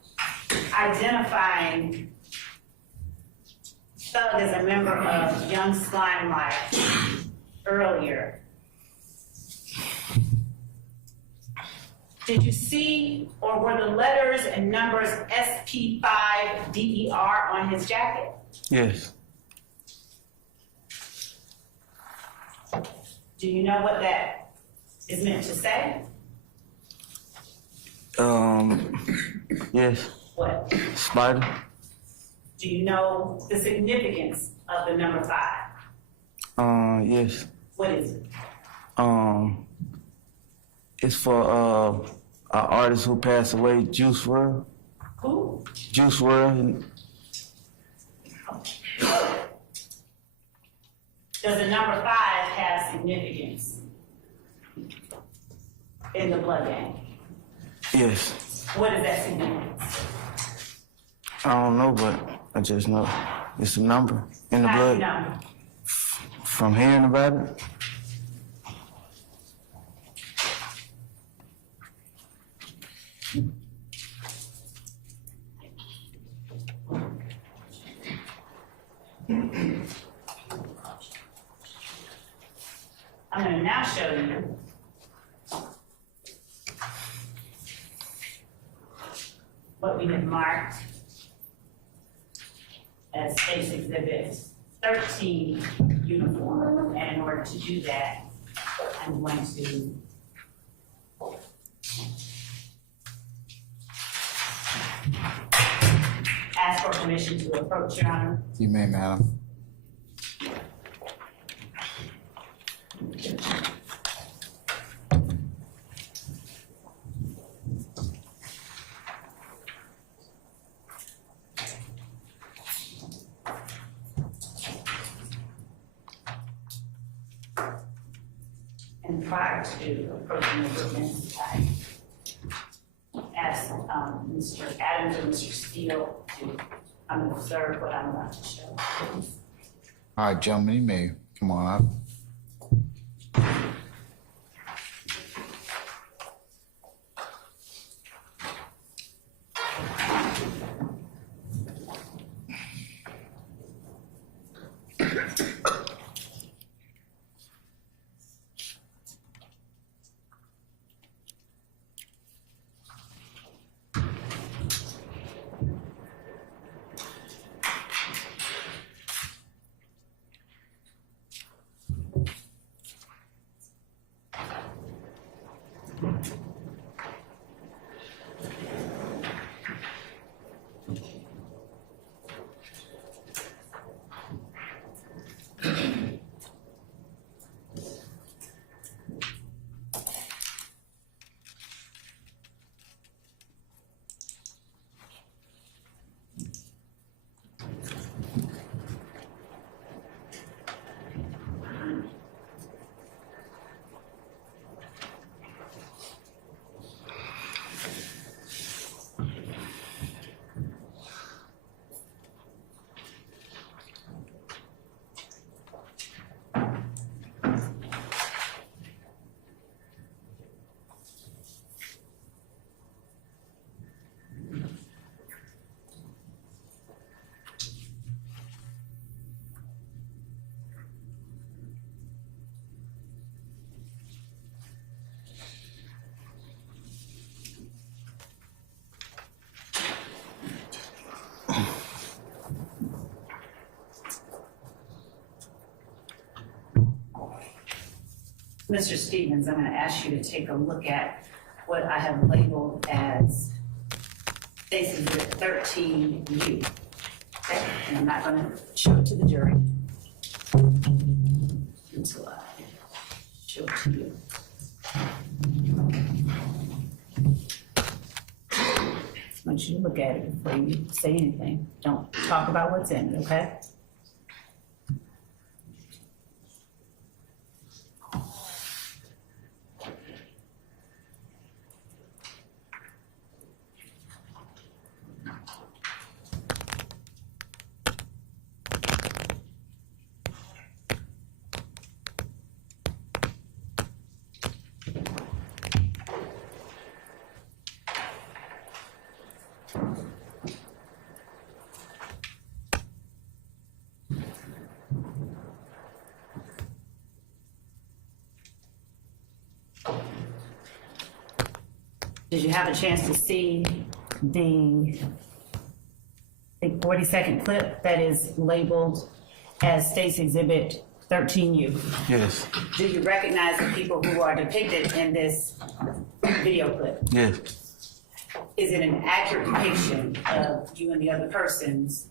identifying Thug as a member of Young Slime Life earlier, did you see or were the letters and numbers SP5DER on his jacket? Yes. Do you know what that is meant to say? Yes. What? Spider? Do you know the significance of the number 5? Yes. What is it? It's for an artist who passed away, Juice WRLD. Who? Juice WRLD. Does the number 5 have significance in the blood gang? Yes. What is that significance? I don't know, but I just know it's a number in the How do you blood. know? From hearing about it. I'm going to now show you what we have marked as State's Exhibit 13 uniform. And in order to do that, I'm going to ask for permission to approach, Your Honor. You may, madam. prior to approaching the witness, I asked Mr. Adams or Mr. Steele to observe what I'm about to show. All right, gentlemen, you may come on up. Mr. Stevens, I'm going to ask you to take a look at what I have labeled as Case Exhibit 13U. Okay, and I'm not going to show it to the jury until I show it to you. I want you to look at it before you say anything. Don't talk about what's in it, okay? Did you have a chance to see the 40-second clip that is labeled as State's Exhibit 13U? Yes. Do you recognize the people who are depicted in this video clip? Yes. Is it an accurate depiction of you and the other persons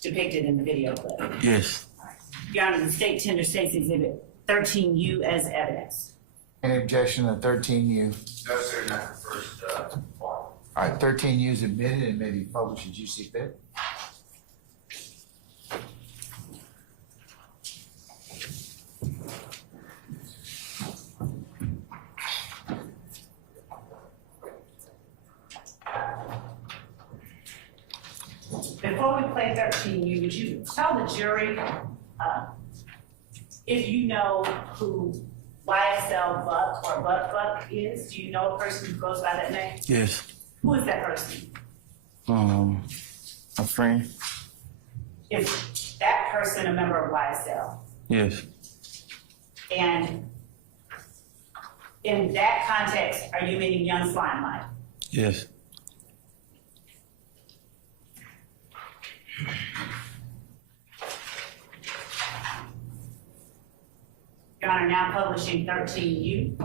depicted in the video clip? Yes. Your Honor, the state tenders State's Exhibit 13U as evidence. Any objection to 13U? No, sir, not the first, part. All right, 13U is admitted and may be published as you see fit. Before we play 13U, would you tell the jury if you know who YSL Buck or Buck is? Do you know a person who goes by that name? Yes. Who is that person? A friend. Is that person a member of YSL? Yes. And in that context, are you meaning Young Slimelight? Yes. Your Honor, now publishing 13U.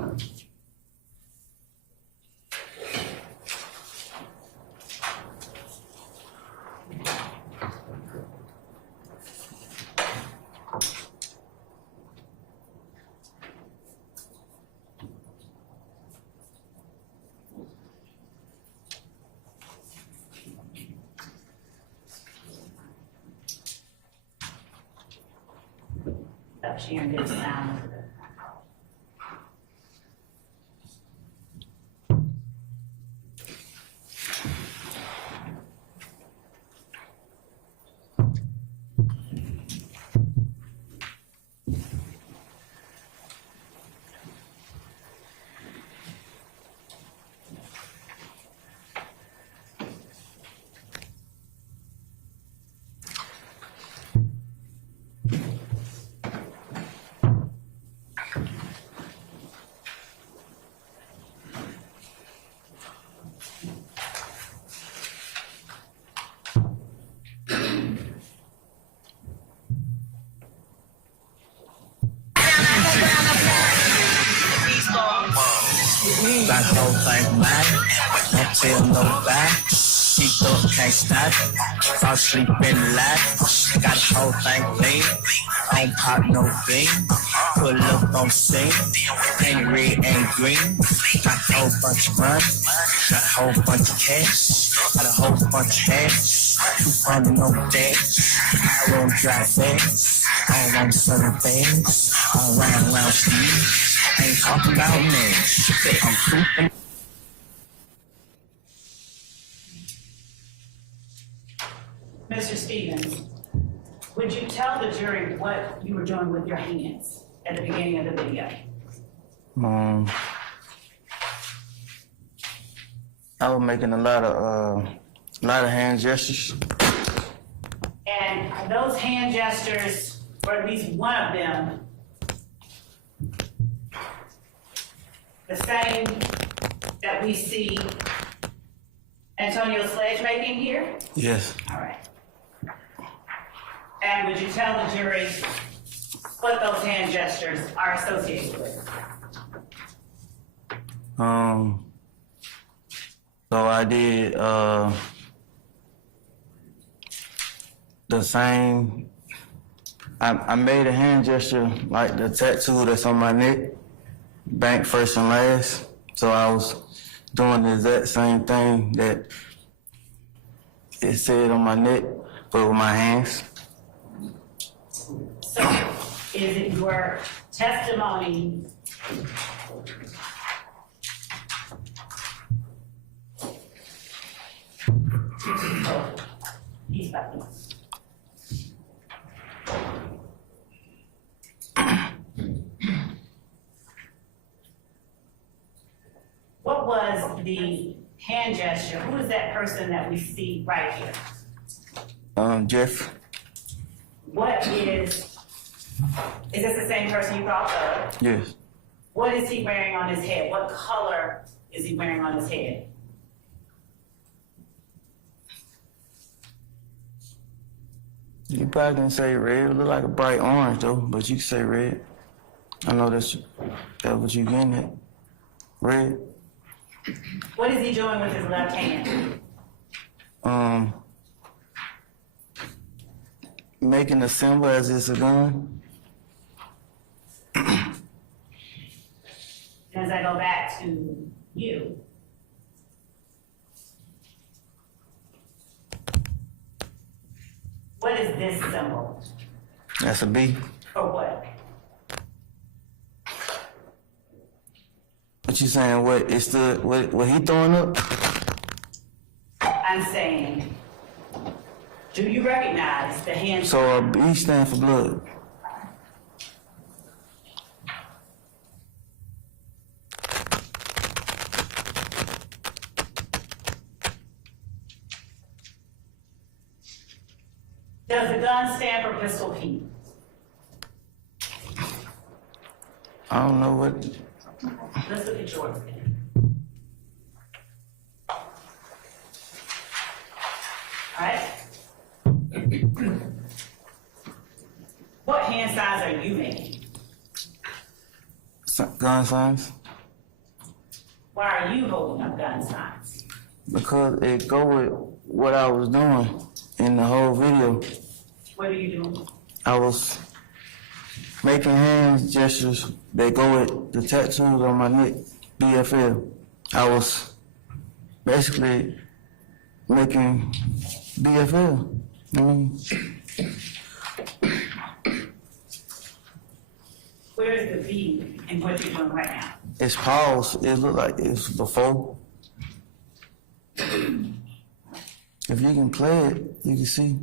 Stop sharing this sound. Got the whole thing mad. Don't tell nobody. Keep up, can't stop. Fall asleep in the lab. Got the whole thing clean. I don't pop no bean. Pull up on scene. Ain't red, ain't green. Got a whole bunch of money. Got a whole bunch of cash. Got a whole bunch of hash. 200 no dash. I don't drive fast. I don't want certain things. I'm around Steve. I ain't talking about me. I'm creeping. Mr. Stevens, would you tell the jury what you were doing with your hands at the beginning of the video? I was making a lot of hand gestures. And those hand gestures, or at least one of them, the same that we see Antonio Sledge making here? Yes. All right. And would you tell the jury what those hand gestures are associated with? So I did the same. I made a hand gesture like the tattoo that's on my neck, bank first and last. So I was doing the exact same thing that it said on my neck, but with my hands. So is it your testimony he's back. What was the hand gesture? Who is that person that we see right here? Jeff. What is this the same person you thought of? Yes. What is he wearing on his head? What color is he wearing on his head? You probably can say red. It look like a bright orange though, but you can say red. I know that's what you getting at. Red. What is he doing with his left hand? Making a symbol as it's a gun. And as I go back to you, what is this symbol? That's a B. For what? What you saying? What it's the what he throwing up? I'm saying, do you recognize the hand? So a B stand for blood. Does the gun stand for pistol P? I don't know what. Let's look at yours. All right. What hand signs are you making? Gun signs. Why are you holding up gun signs? Because it go with what I was doing in the whole video. What are you doing? I was making hand gestures that go with the tattoos on my neck, BFL. I was basically making BFL. Where is the V in what you're doing right now? It's paused. It looked like it's before. If you can play it, you can see.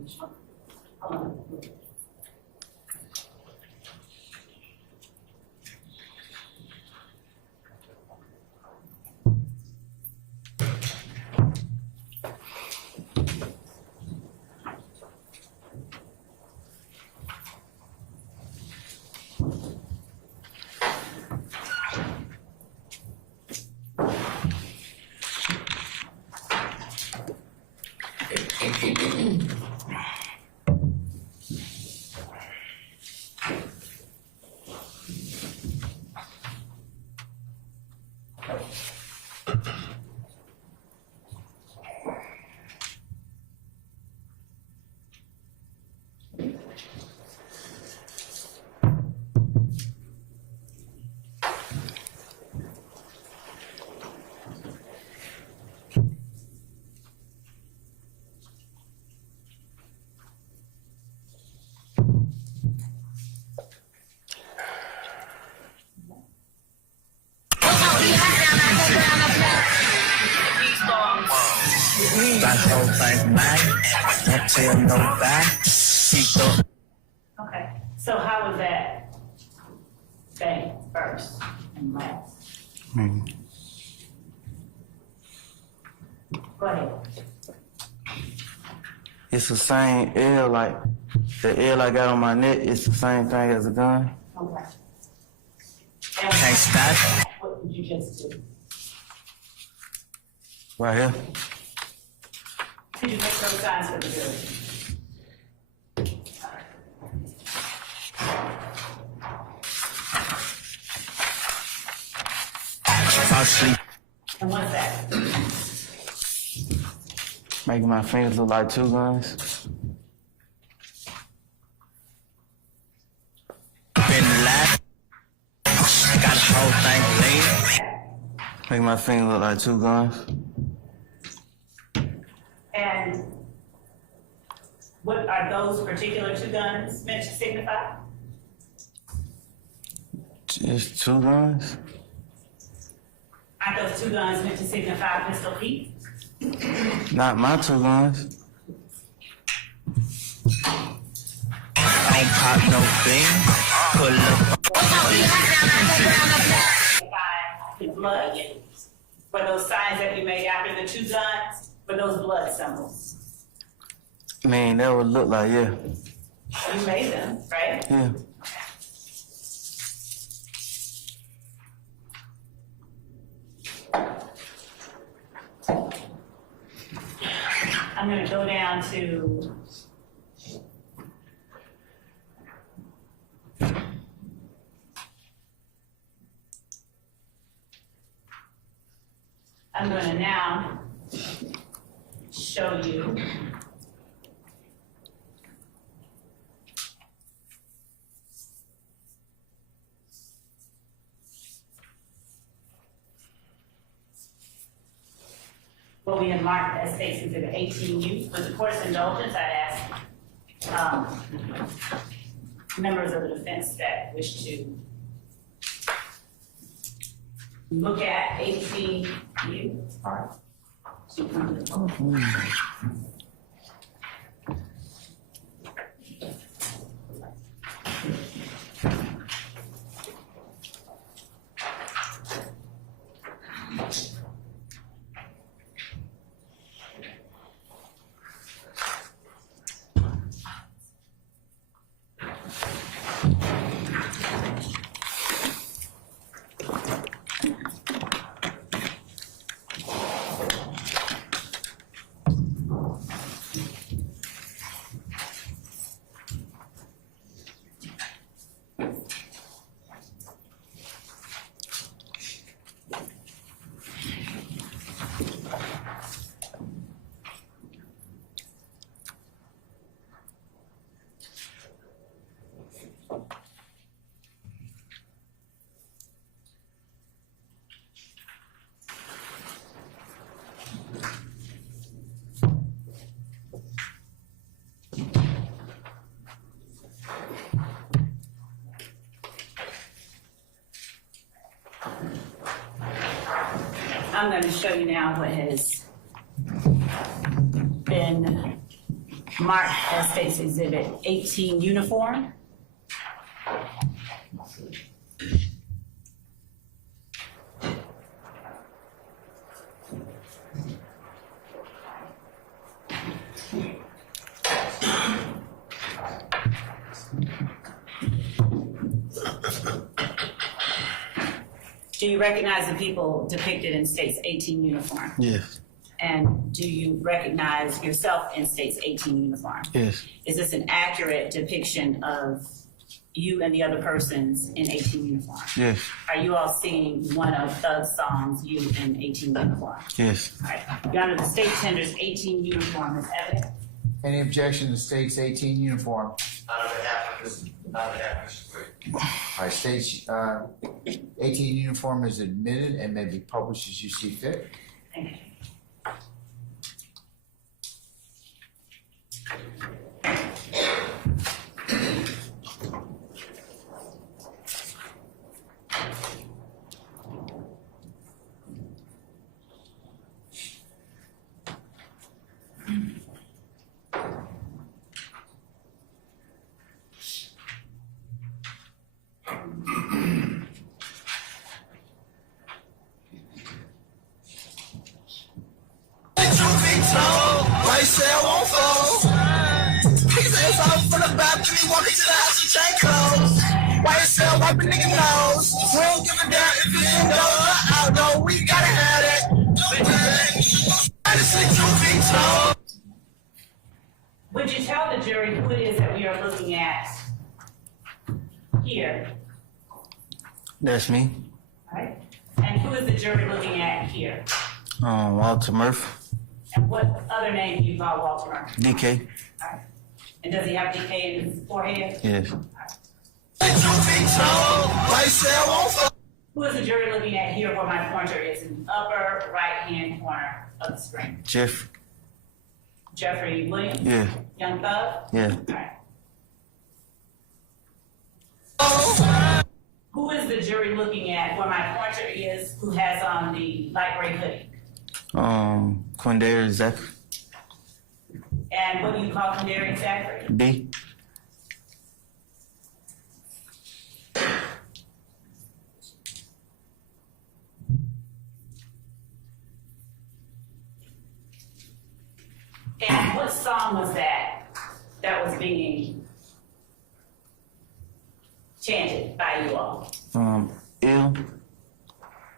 Got the whole thing mine. Don't tell nobody. Keep the Okay, so how was that thing first and last? Go ahead. It's the same L, like the L I got on my neck. It's the same thing as a gun. Okay. can't stop. What did you just do? Right here. Did you make those signs for the jury? Fall asleep. And what's that? Making my fingers look like two guns. Been alive. Got the whole thing lean. Making my fingers look like two guns. And what are those particular two guns meant to signify? Just two guns? Aren't those two guns meant to signify pistol Pete? Not my two guns. Don't pop no thing. Pull up. The blood. Were those signs that you made after the two guns? Were those blood symbols? Man, that would look like, yeah. You made them, right? Yeah. I'm gonna go down to I'm gonna now show you what we have marked as State's Exhibit 18U. With the court's indulgence, I'd ask members of the defense that wish to look at 18U. I'm going to show you now what has been marked as State's Exhibit 18 uniform. Do you recognize the people depicted in State's 18 uniform? Yes. And do you recognize yourself in State's 18 uniform? Yes. Is this an accurate depiction of you and the other persons in 18 uniform? Yes. Are you all seeing one of Thug's songs, You in 18 uniform? Yes. All right. Your Honor, the state tenders 18 uniform as evidence. Any objection to State's 18 uniform? On behalf of Mr. Wood. All right, states 18 uniform is admitted and may be published as you see fit. Thank you. YSL won't fold. Niggas ass off from the balcony, walking to the house and chain clothes. YSL wipe a nigga nose. We don't give a damn if it's indoor or outdoor. We gotta have it. Would you tell the jury who it is that we are looking at here? That's me. All right. And who is the jury looking at here? Walter Murphy. And what other name do you call Walter Murphy? DK. All right. And does he have DK in his forehead? Yes. Who is the jury looking at here where my pointer is in the upper right-hand corner of the screen? Jeffery Williams? Yeah. Young Thug? Yeah. All right. Who is the jury looking at where my pointer is who has on the light gray hoodie? Quindarius Zachary. And what do you call Quindarius Zachary? D. And what song was that was being chanted by you all? Ill.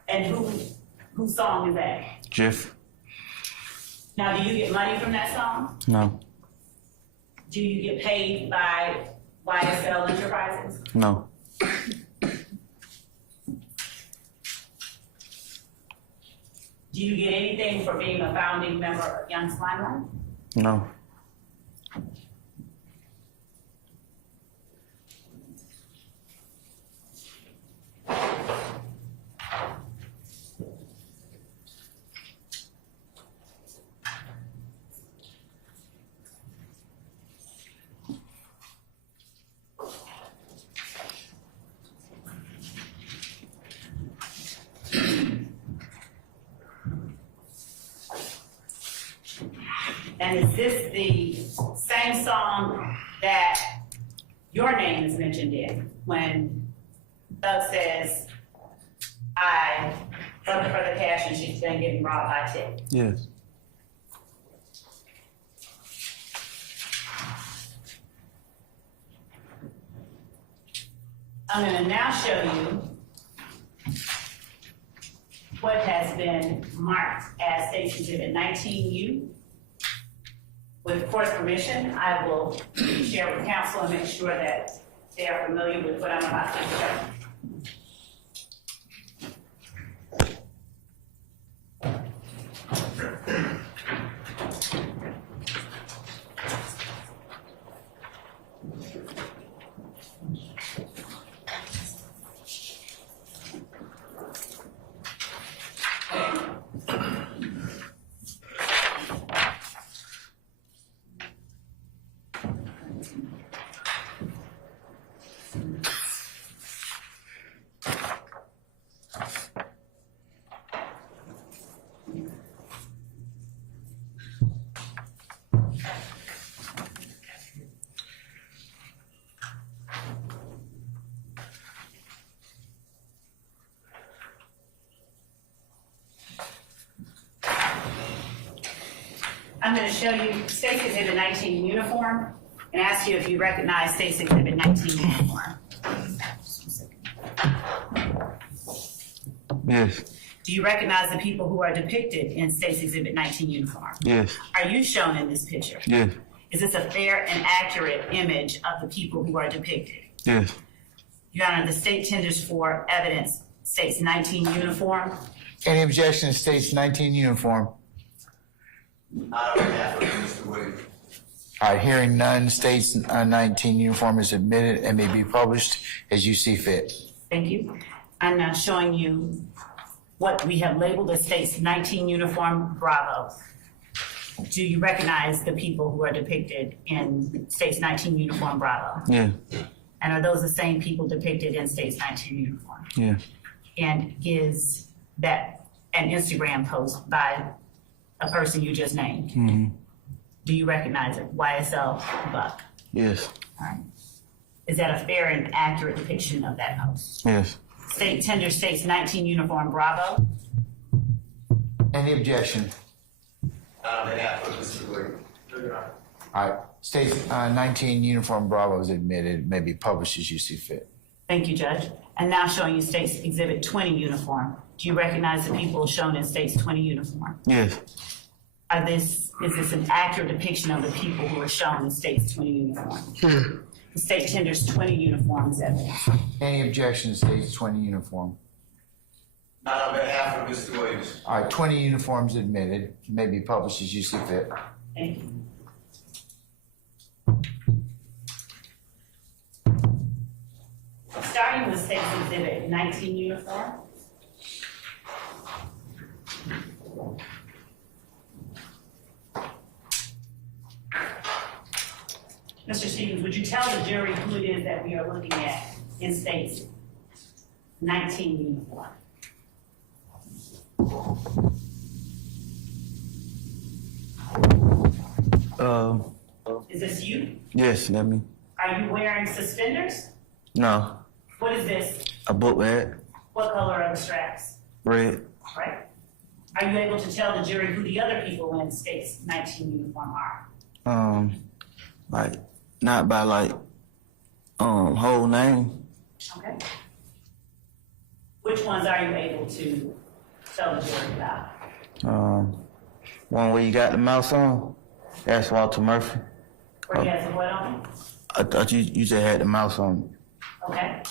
And whose song is that? Jeff. Now, do you get money from that song? No. Do you get paid by YSL Enterprises? No. Do you get anything for being a founding member of Young Slimeline? No. And is this the same song that your name is mentioned in when Doug says, I love her for the cash and she's been getting robbed by Ted? Yes. I'm going to now show you what has been marked as State's Exhibit 19U. With court's permission, I will share with counsel and make sure that they are familiar with what I'm about to show. I'm going to show you State's Exhibit 19 uniform and ask you if you recognize State's Exhibit 19 uniform. Yes. Do you recognize the people who are depicted in State's Exhibit 19 uniform? Yes. Are you shown in this picture? Yes. Is this a fair and accurate image of the people who are depicted? Yes. Your Honor, the state tenders for evidence State's 19 uniform. Any objection to states 19 uniform? On behalf of Mr. Wood. All right, hearing none, states 19 uniform is admitted and may be published as you see fit. Thank you. I'm now showing you what we have labeled as states 19 uniform Bravo. Do you recognize the people who are depicted in states 19 uniform Bravo? Yeah, And are those the same people depicted in states 19 uniform? yeah. And is that an Instagram post by a person you just named? Mm-hmm. Do you recognize it? YSL Buck. Yes, All right. Is that a fair and accurate depiction of that post? yes. State tender states 19 uniform Bravo. Any objection? On behalf of Mr. Williams. All right, states 19 uniform Bravo is admitted, may be published as you see fit. Thank you, Judge. And now showing you states exhibit 20 uniform. Do you recognize the people shown in states 20 uniform? Yes, Is this an accurate depiction of the people who are shown in states 20 uniform? The state tenders 20 uniforms evidence. Any objection to states 20 uniform? Not on behalf of Mr. Williams. All right, 20 uniforms admitted, may be published as you see fit. Thank you. Starting with states exhibit 19 uniform. Mr. Stevens, would you tell the jury who it is that we are looking at in states 19 uniform? Is this you? yes, that me. Are you wearing suspenders? No, What is this? a book bag, What color are the straps? red. Right? Are you able to tell the jury who the other people in states 19 uniform are? Like, not by like, whole name. Okay. Which ones are you able to tell the jury about? One where you got the mouse on, that's Walter Murphy. Where he has the what on it? I thought you just had the mouse on. Okay.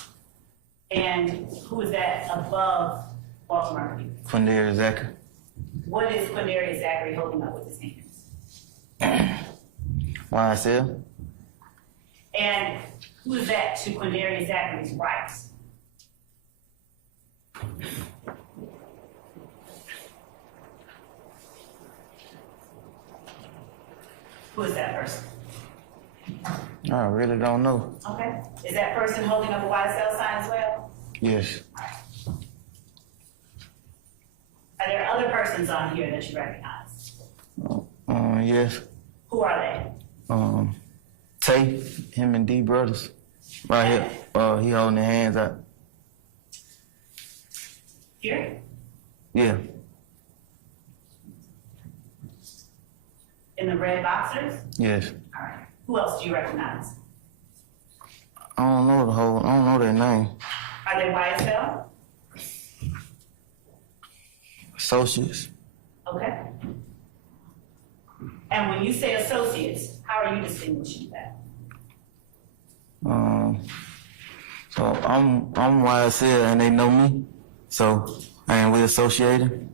And who is that above Walter Murphy? Quindary Zachary. What is Quindarius Zachary holding up with his hands? YSL. And who is that to Quindarius Zachary's right? Who is that person? I really don't know. Okay. Is that person holding up a YSL sign as well? Yes. Are there other persons on here that you recognize? Yes. Who are they? Tay, him and D brothers. Right here. He holding their hands out. Here? Yeah. In the red boxers? Yes. All right. Who else do you recognize? I don't know their name. Are they YSL? Associates. Okay. And when you say associates, how are you distinguishing that? So I'm YSL and they know me. So and we associated.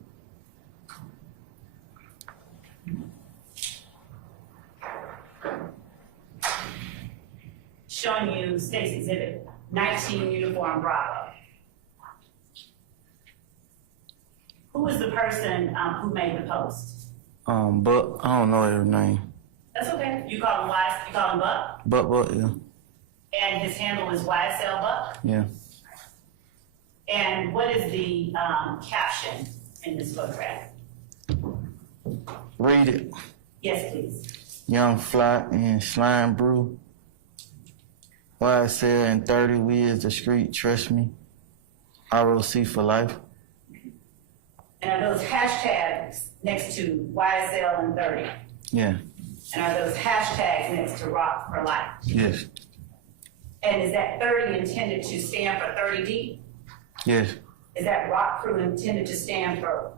Showing you State's Exhibit 19 Uniform Bravo. Who was the person who made the post? But I don't know their name. That's okay. You call him you call him Buck, But yeah. and his handle is YSL Buck. Yeah. And what is the caption in this photograph? Read it. Yes, please. Young Fly and Slime Brew. YSL and 30, we is the street, trust me. ROC for life. And are those hashtags next to YSL and 30? Yeah. And are those hashtags next to Rock for Life? Yes. And is that 30 intended to stand for 30 deep? Yes. Is that Rock Crew intended to stand for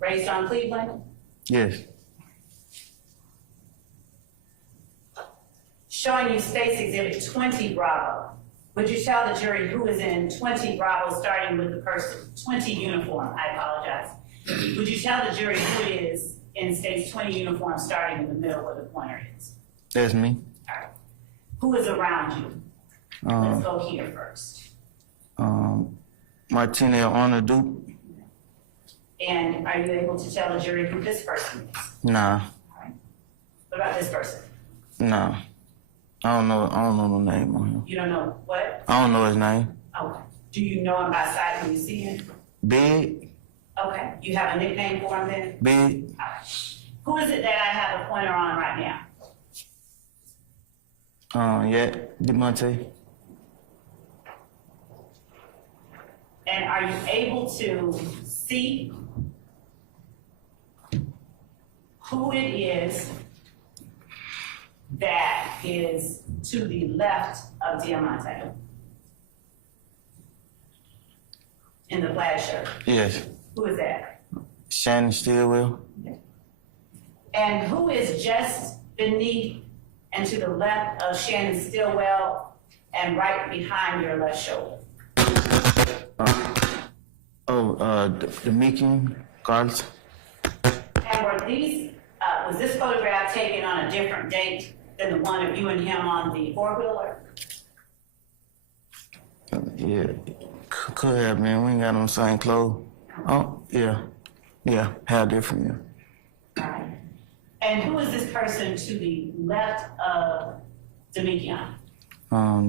Raised on Cleveland? Yes. Showing you State's Exhibit 20 Bravo. Would you tell the jury who is in 20 Bravo, starting with the person, 20 uniform, I apologize. Would you tell the jury who it is in State's 20 uniform, starting in the middle where the pointer is? That's me. Who is around you? Let's Um, go here first. Martinez Honor Duke. And are you able to tell the jury who this person is? Nah, What about this person? nah. I don't know the name on him. You don't know what? I don't know his name. Okay. Do you know him by sight when you see him? Big, Okay. You have a nickname for him then? big. Who is it that I have a pointer on right now? Yeah, DeMonte. And are you able to see who it is that is to the left of Diamante? In the plaid shirt. Yes. Who is that? Shannon Stillwell. And who is just beneath and to the left of Shannon Stillwell and right behind your left shoulder? Demikian Carlos. And were these, was this photograph taken on a different date than the one of you and him on the four-wheeler? Yeah, could have, man. We ain't got on the same clothes. Oh, yeah. Yeah, how different, yeah. All right. And who is this person to the left of Demikian?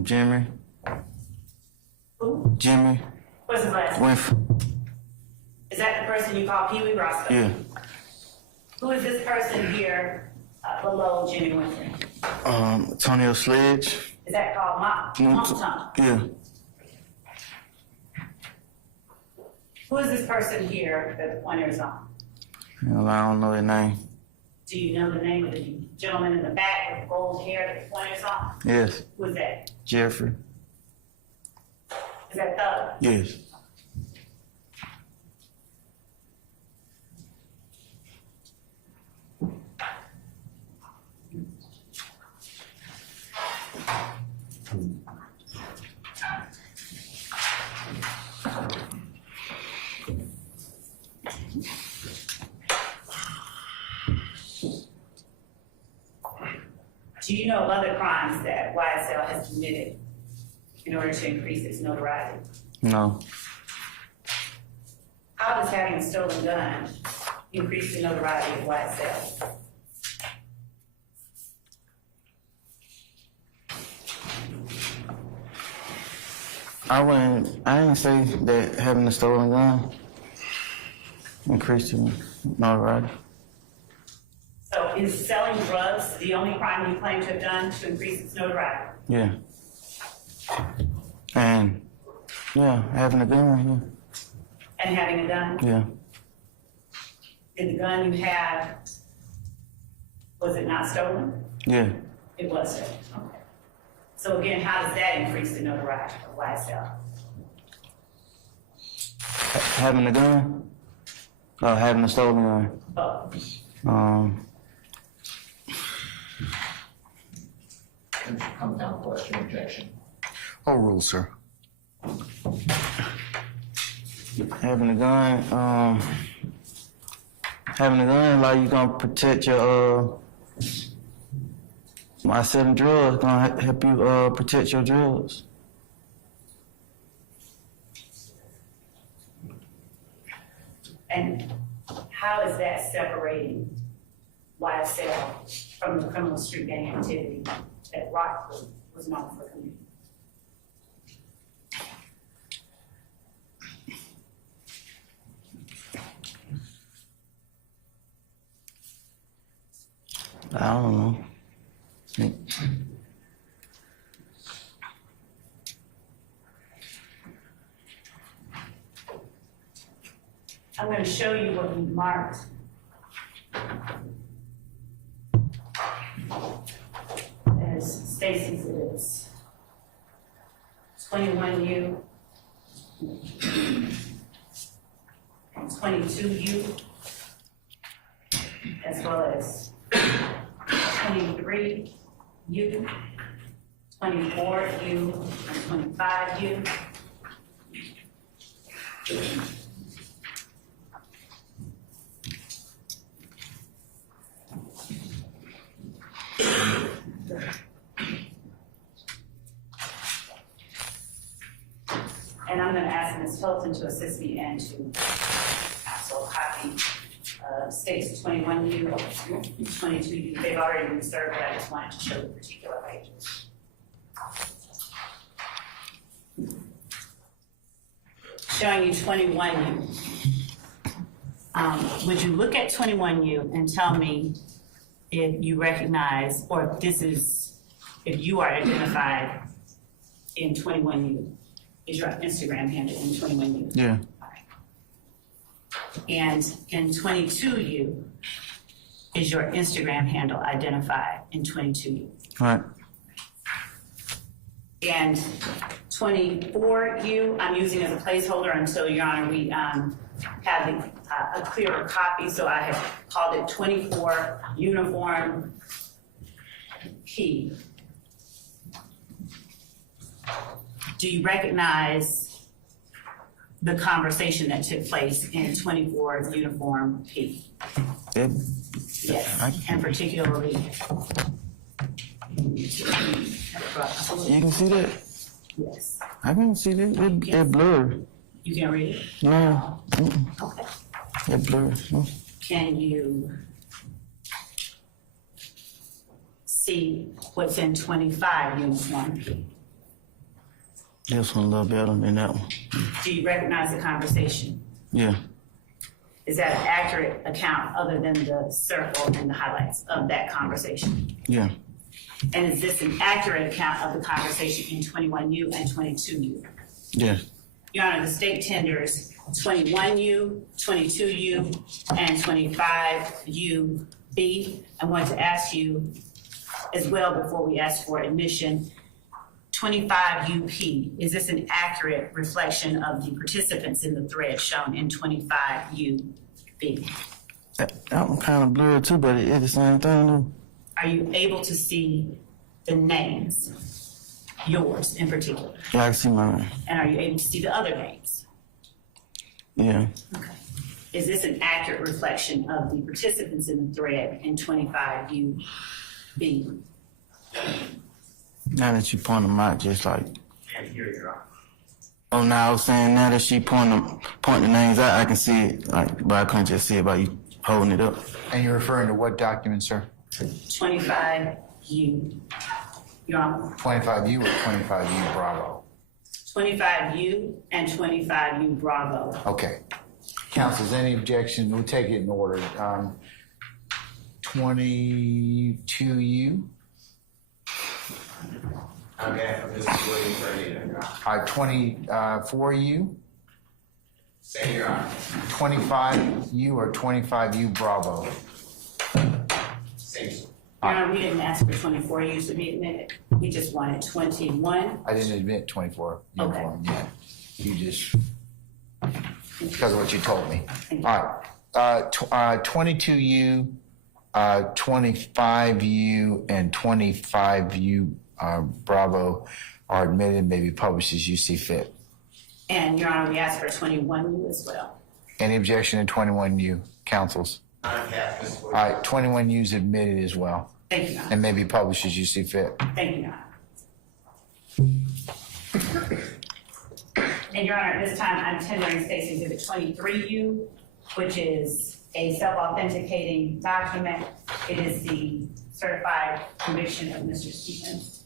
Jimmy. Who? Jimmy What's his last name? Winfrey. Is that the person you call Pee Wee Roscoe? Yeah. Who is this person here below Jimmy Winfrey? Antonio Sledge. Is that called Mont Tongue? Yeah. Who is this person here that the pointer is on? Well, I don't know his name. Do you know the name of the gentleman in the back with the gold hair that the pointer is on? Yes. Who is that? Jeffrey. Is that Thug? Yes. Do you know of other crimes that YSL has committed in order to increase its notoriety? No. How does having a stolen gun increase the notoriety of YSL? I ain't say that having a stolen gun increased the notoriety. So is selling drugs the only crime you claim to have done to increase its notoriety? Yeah. And, yeah, having a gun, And having a gun? yeah. Did the gun you had, was it not stolen? Yeah. It was stolen, okay. So again, how does that increase the notoriety of YSL? Having a gun? Or having a stolen gun? Both. Come down, question, objection. Overruled, sir. Having a gun, like you gonna protect your, by selling drugs, gonna help you, protect your drugs. And how is that separating YSL from the criminal street gang activity that RICO was known for committing? I don't know. I'm going to show you what we marked as Stacy's exhibits. 21U, 22U, as well as 23U, 24U, and 25U. And I'm gonna ask Ms. Hilton to assist me and to also copy, states 21U, 22U. They've already been served, but I just wanted to show the particular pages. Showing you 21U. Would you look at 21U and tell me if you recognize, or if you are identified in 21U? Is your Instagram handle in 21U? Yeah. And in 22U, is your Instagram handle identified in 22U? Right. And 24U, I'm using as a placeholder until, Your Honor, we have a clearer copy, so I have called it 24 Uniform P. Do you recognize the conversation that took place in 24 Uniform P? It, Yes, and particularly. you can see that? Yes. I can see that. It blurred. You can read it? No. Okay. It blurred. Can you see what's in 25 Uniform P? This one a little better than that one. Do you recognize the conversation? Yeah. Is that an accurate account other than the circle and the highlights of that conversation? Yeah. And is this an accurate account of the conversation in 21U and 22U? Yeah. Your Honor, the state tenders 21U, 22U, and 25UB. I want to ask you as well before we ask for admission, 25UP, is this an accurate reflection of the participants in the thread shown in 25UB? That one kind of blurred too, but it's the same thing though. Are you able to see the names, yours in particular? Yeah, I can see mine. And are you able to see the other names? Yeah. Okay. Is this an accurate reflection of the participants in the thread in 25UB? Now that you point them out, just like. And here you're on. Oh, now I was saying now that she point the names out, I can see it. Like, but I couldn't just see it by you holding it up. And you're referring to what document, sir? 25U. Your Honor. 25U or 25U Bravo? 25U and 25U Bravo. Okay. Counsels, any objection? We'll take it in order. 22U. Okay, Mr. Williams, ready to go. 24U. Say your honor. 25U or 25U Bravo? Same. Your Honor, we didn't ask for 24U to be admitted. We just wanted 21. I didn't admit 24 uniform yet. You just, because of what you told me. All right. 22U, 25U, and 25U Bravo are admitted, may be published as you see fit. And Your Honor, we asked for 21U as well. Any objection to 21U, counsels? Uncast, Mr. All Williams. right, 21U is admitted as well, Thank you, Your Honor. and may be published as you see fit. Thank you, Your Honor. And Your Honor, at this time, I'm tendering State's Exhibit 23U, which is a self-authenticating document. It is the certified conviction of Mr. Stevens.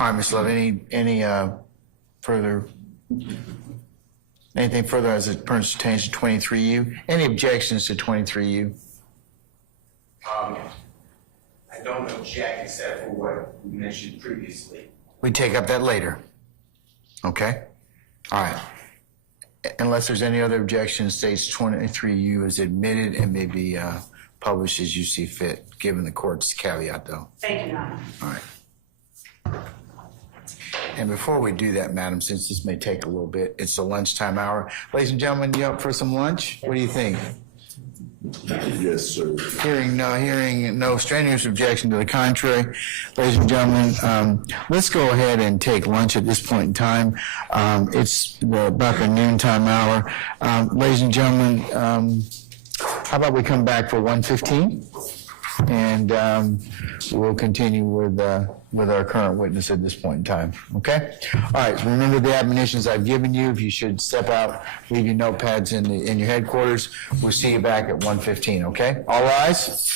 All right, Ms. Love, anything further as it pertains to 23U? Any objections to 23U? I don't object except for what you mentioned previously. We take up that later. Okay? All right. Unless there's any other objection, states 23U is admitted and may be published as you see fit, given the court's caveat, though. Thank you, Your Honor. All right. And before we do that, madam, since this may take a little bit, it's the lunchtime hour. Ladies and gentlemen, you up for some lunch? What do you think? Yes, sir. Hearing no strenuous objection to the contrary, ladies and gentlemen, let's go ahead and take lunch at this point in time. It's about the noontime hour. Ladies and gentlemen, how about we come back for 1:15? And we'll continue with our current witness at this point in time. Okay? All right. So remember the admonitions I've given you. If you should step out, leave your notepads in your headquarters. We'll see you back at 1:15. Okay? All rise.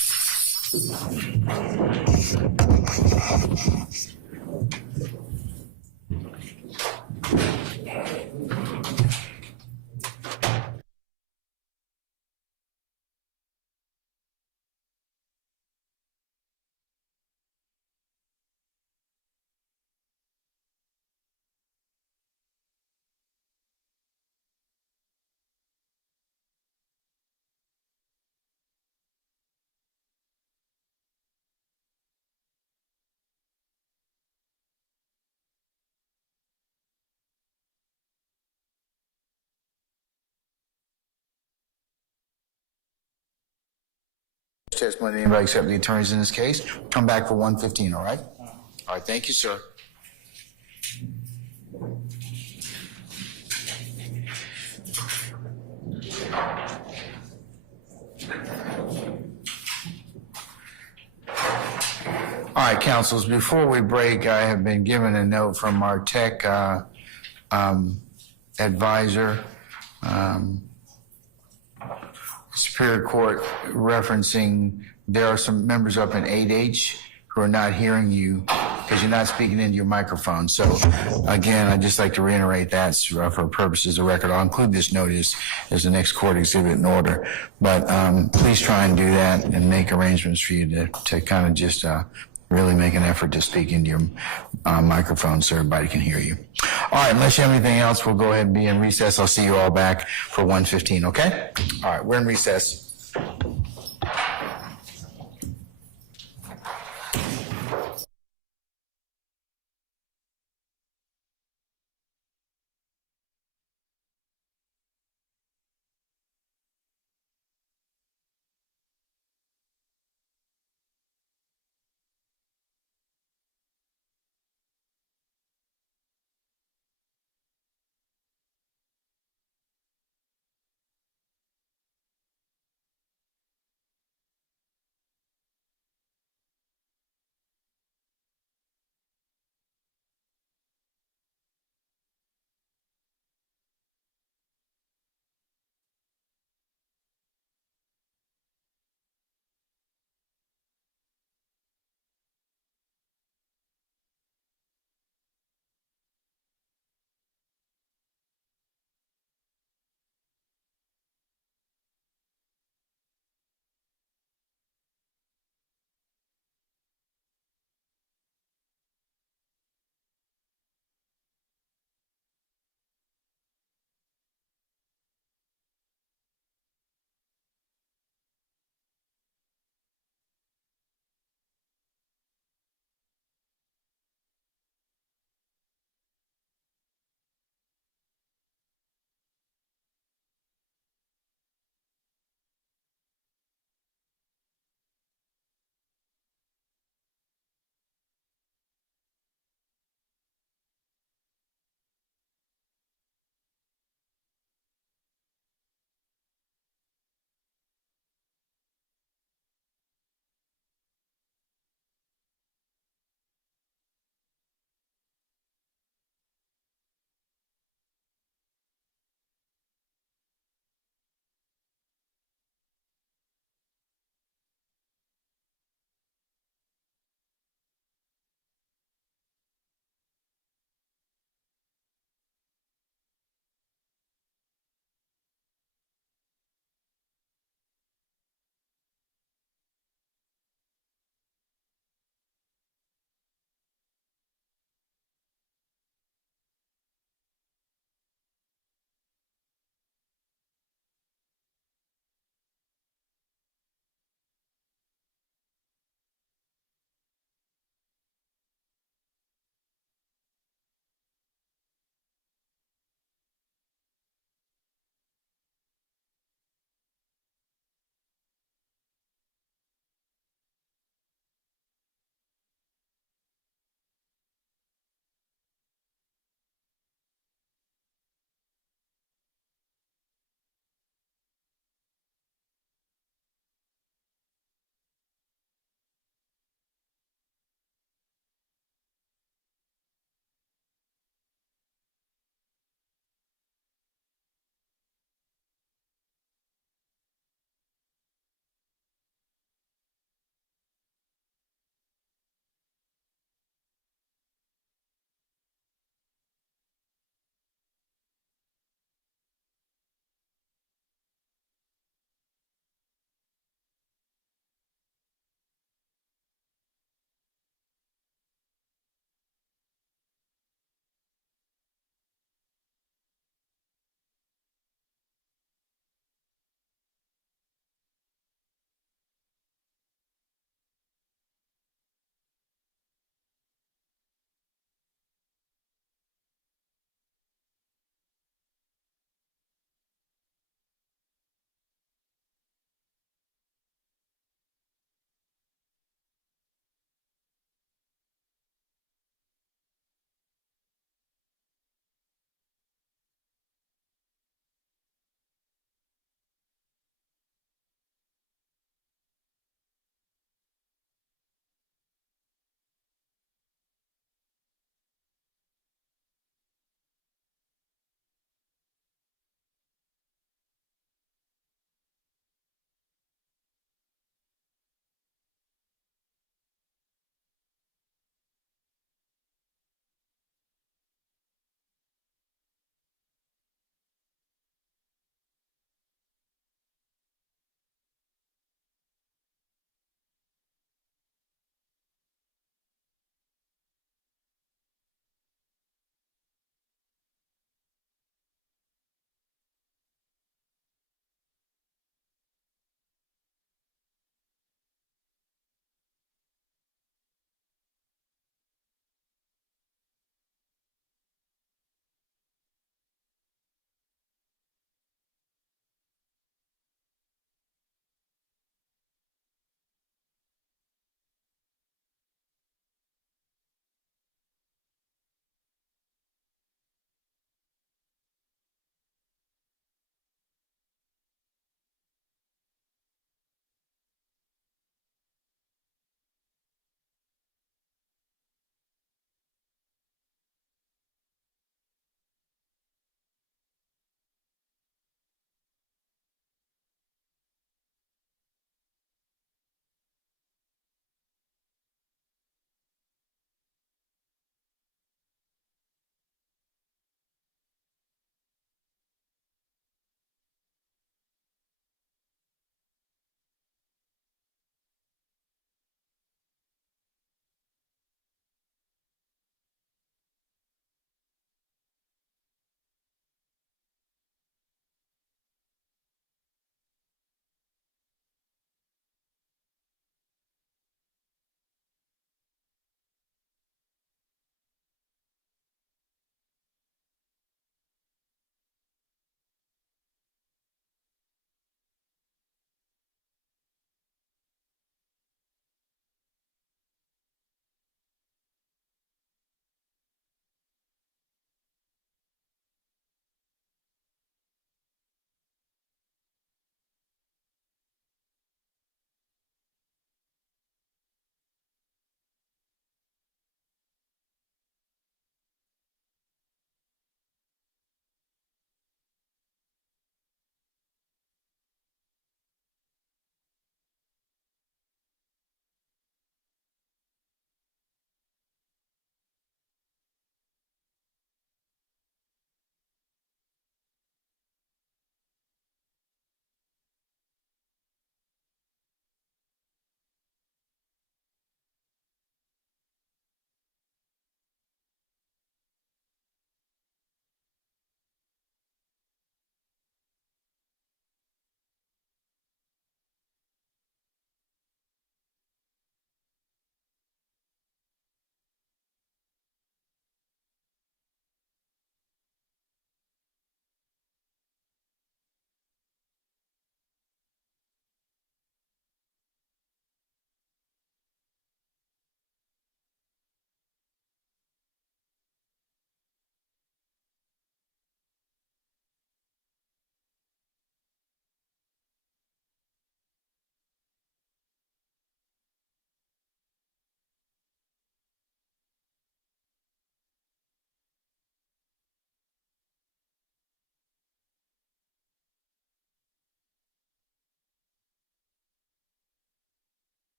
Testimony, anybody except the attorneys in this case. Come back for 1:15, all right? All right, thank you, sir. All right, counsels, before we break, I have been given a note from our tech advisor, Superior Court, referencing there are some members up in 8H who are not hearing you because you're not speaking into your microphone. So again, I'd just like to reiterate that for purposes of record. I'll include this notice as the next court exhibit in order. But please try and do that and make arrangements for you to kind of just really make an effort to speak into your microphone so everybody can hear you. All right, unless you have anything else, we'll go ahead and be in recess. I'll see you all back for 1:15, okay? All right, we're in recess.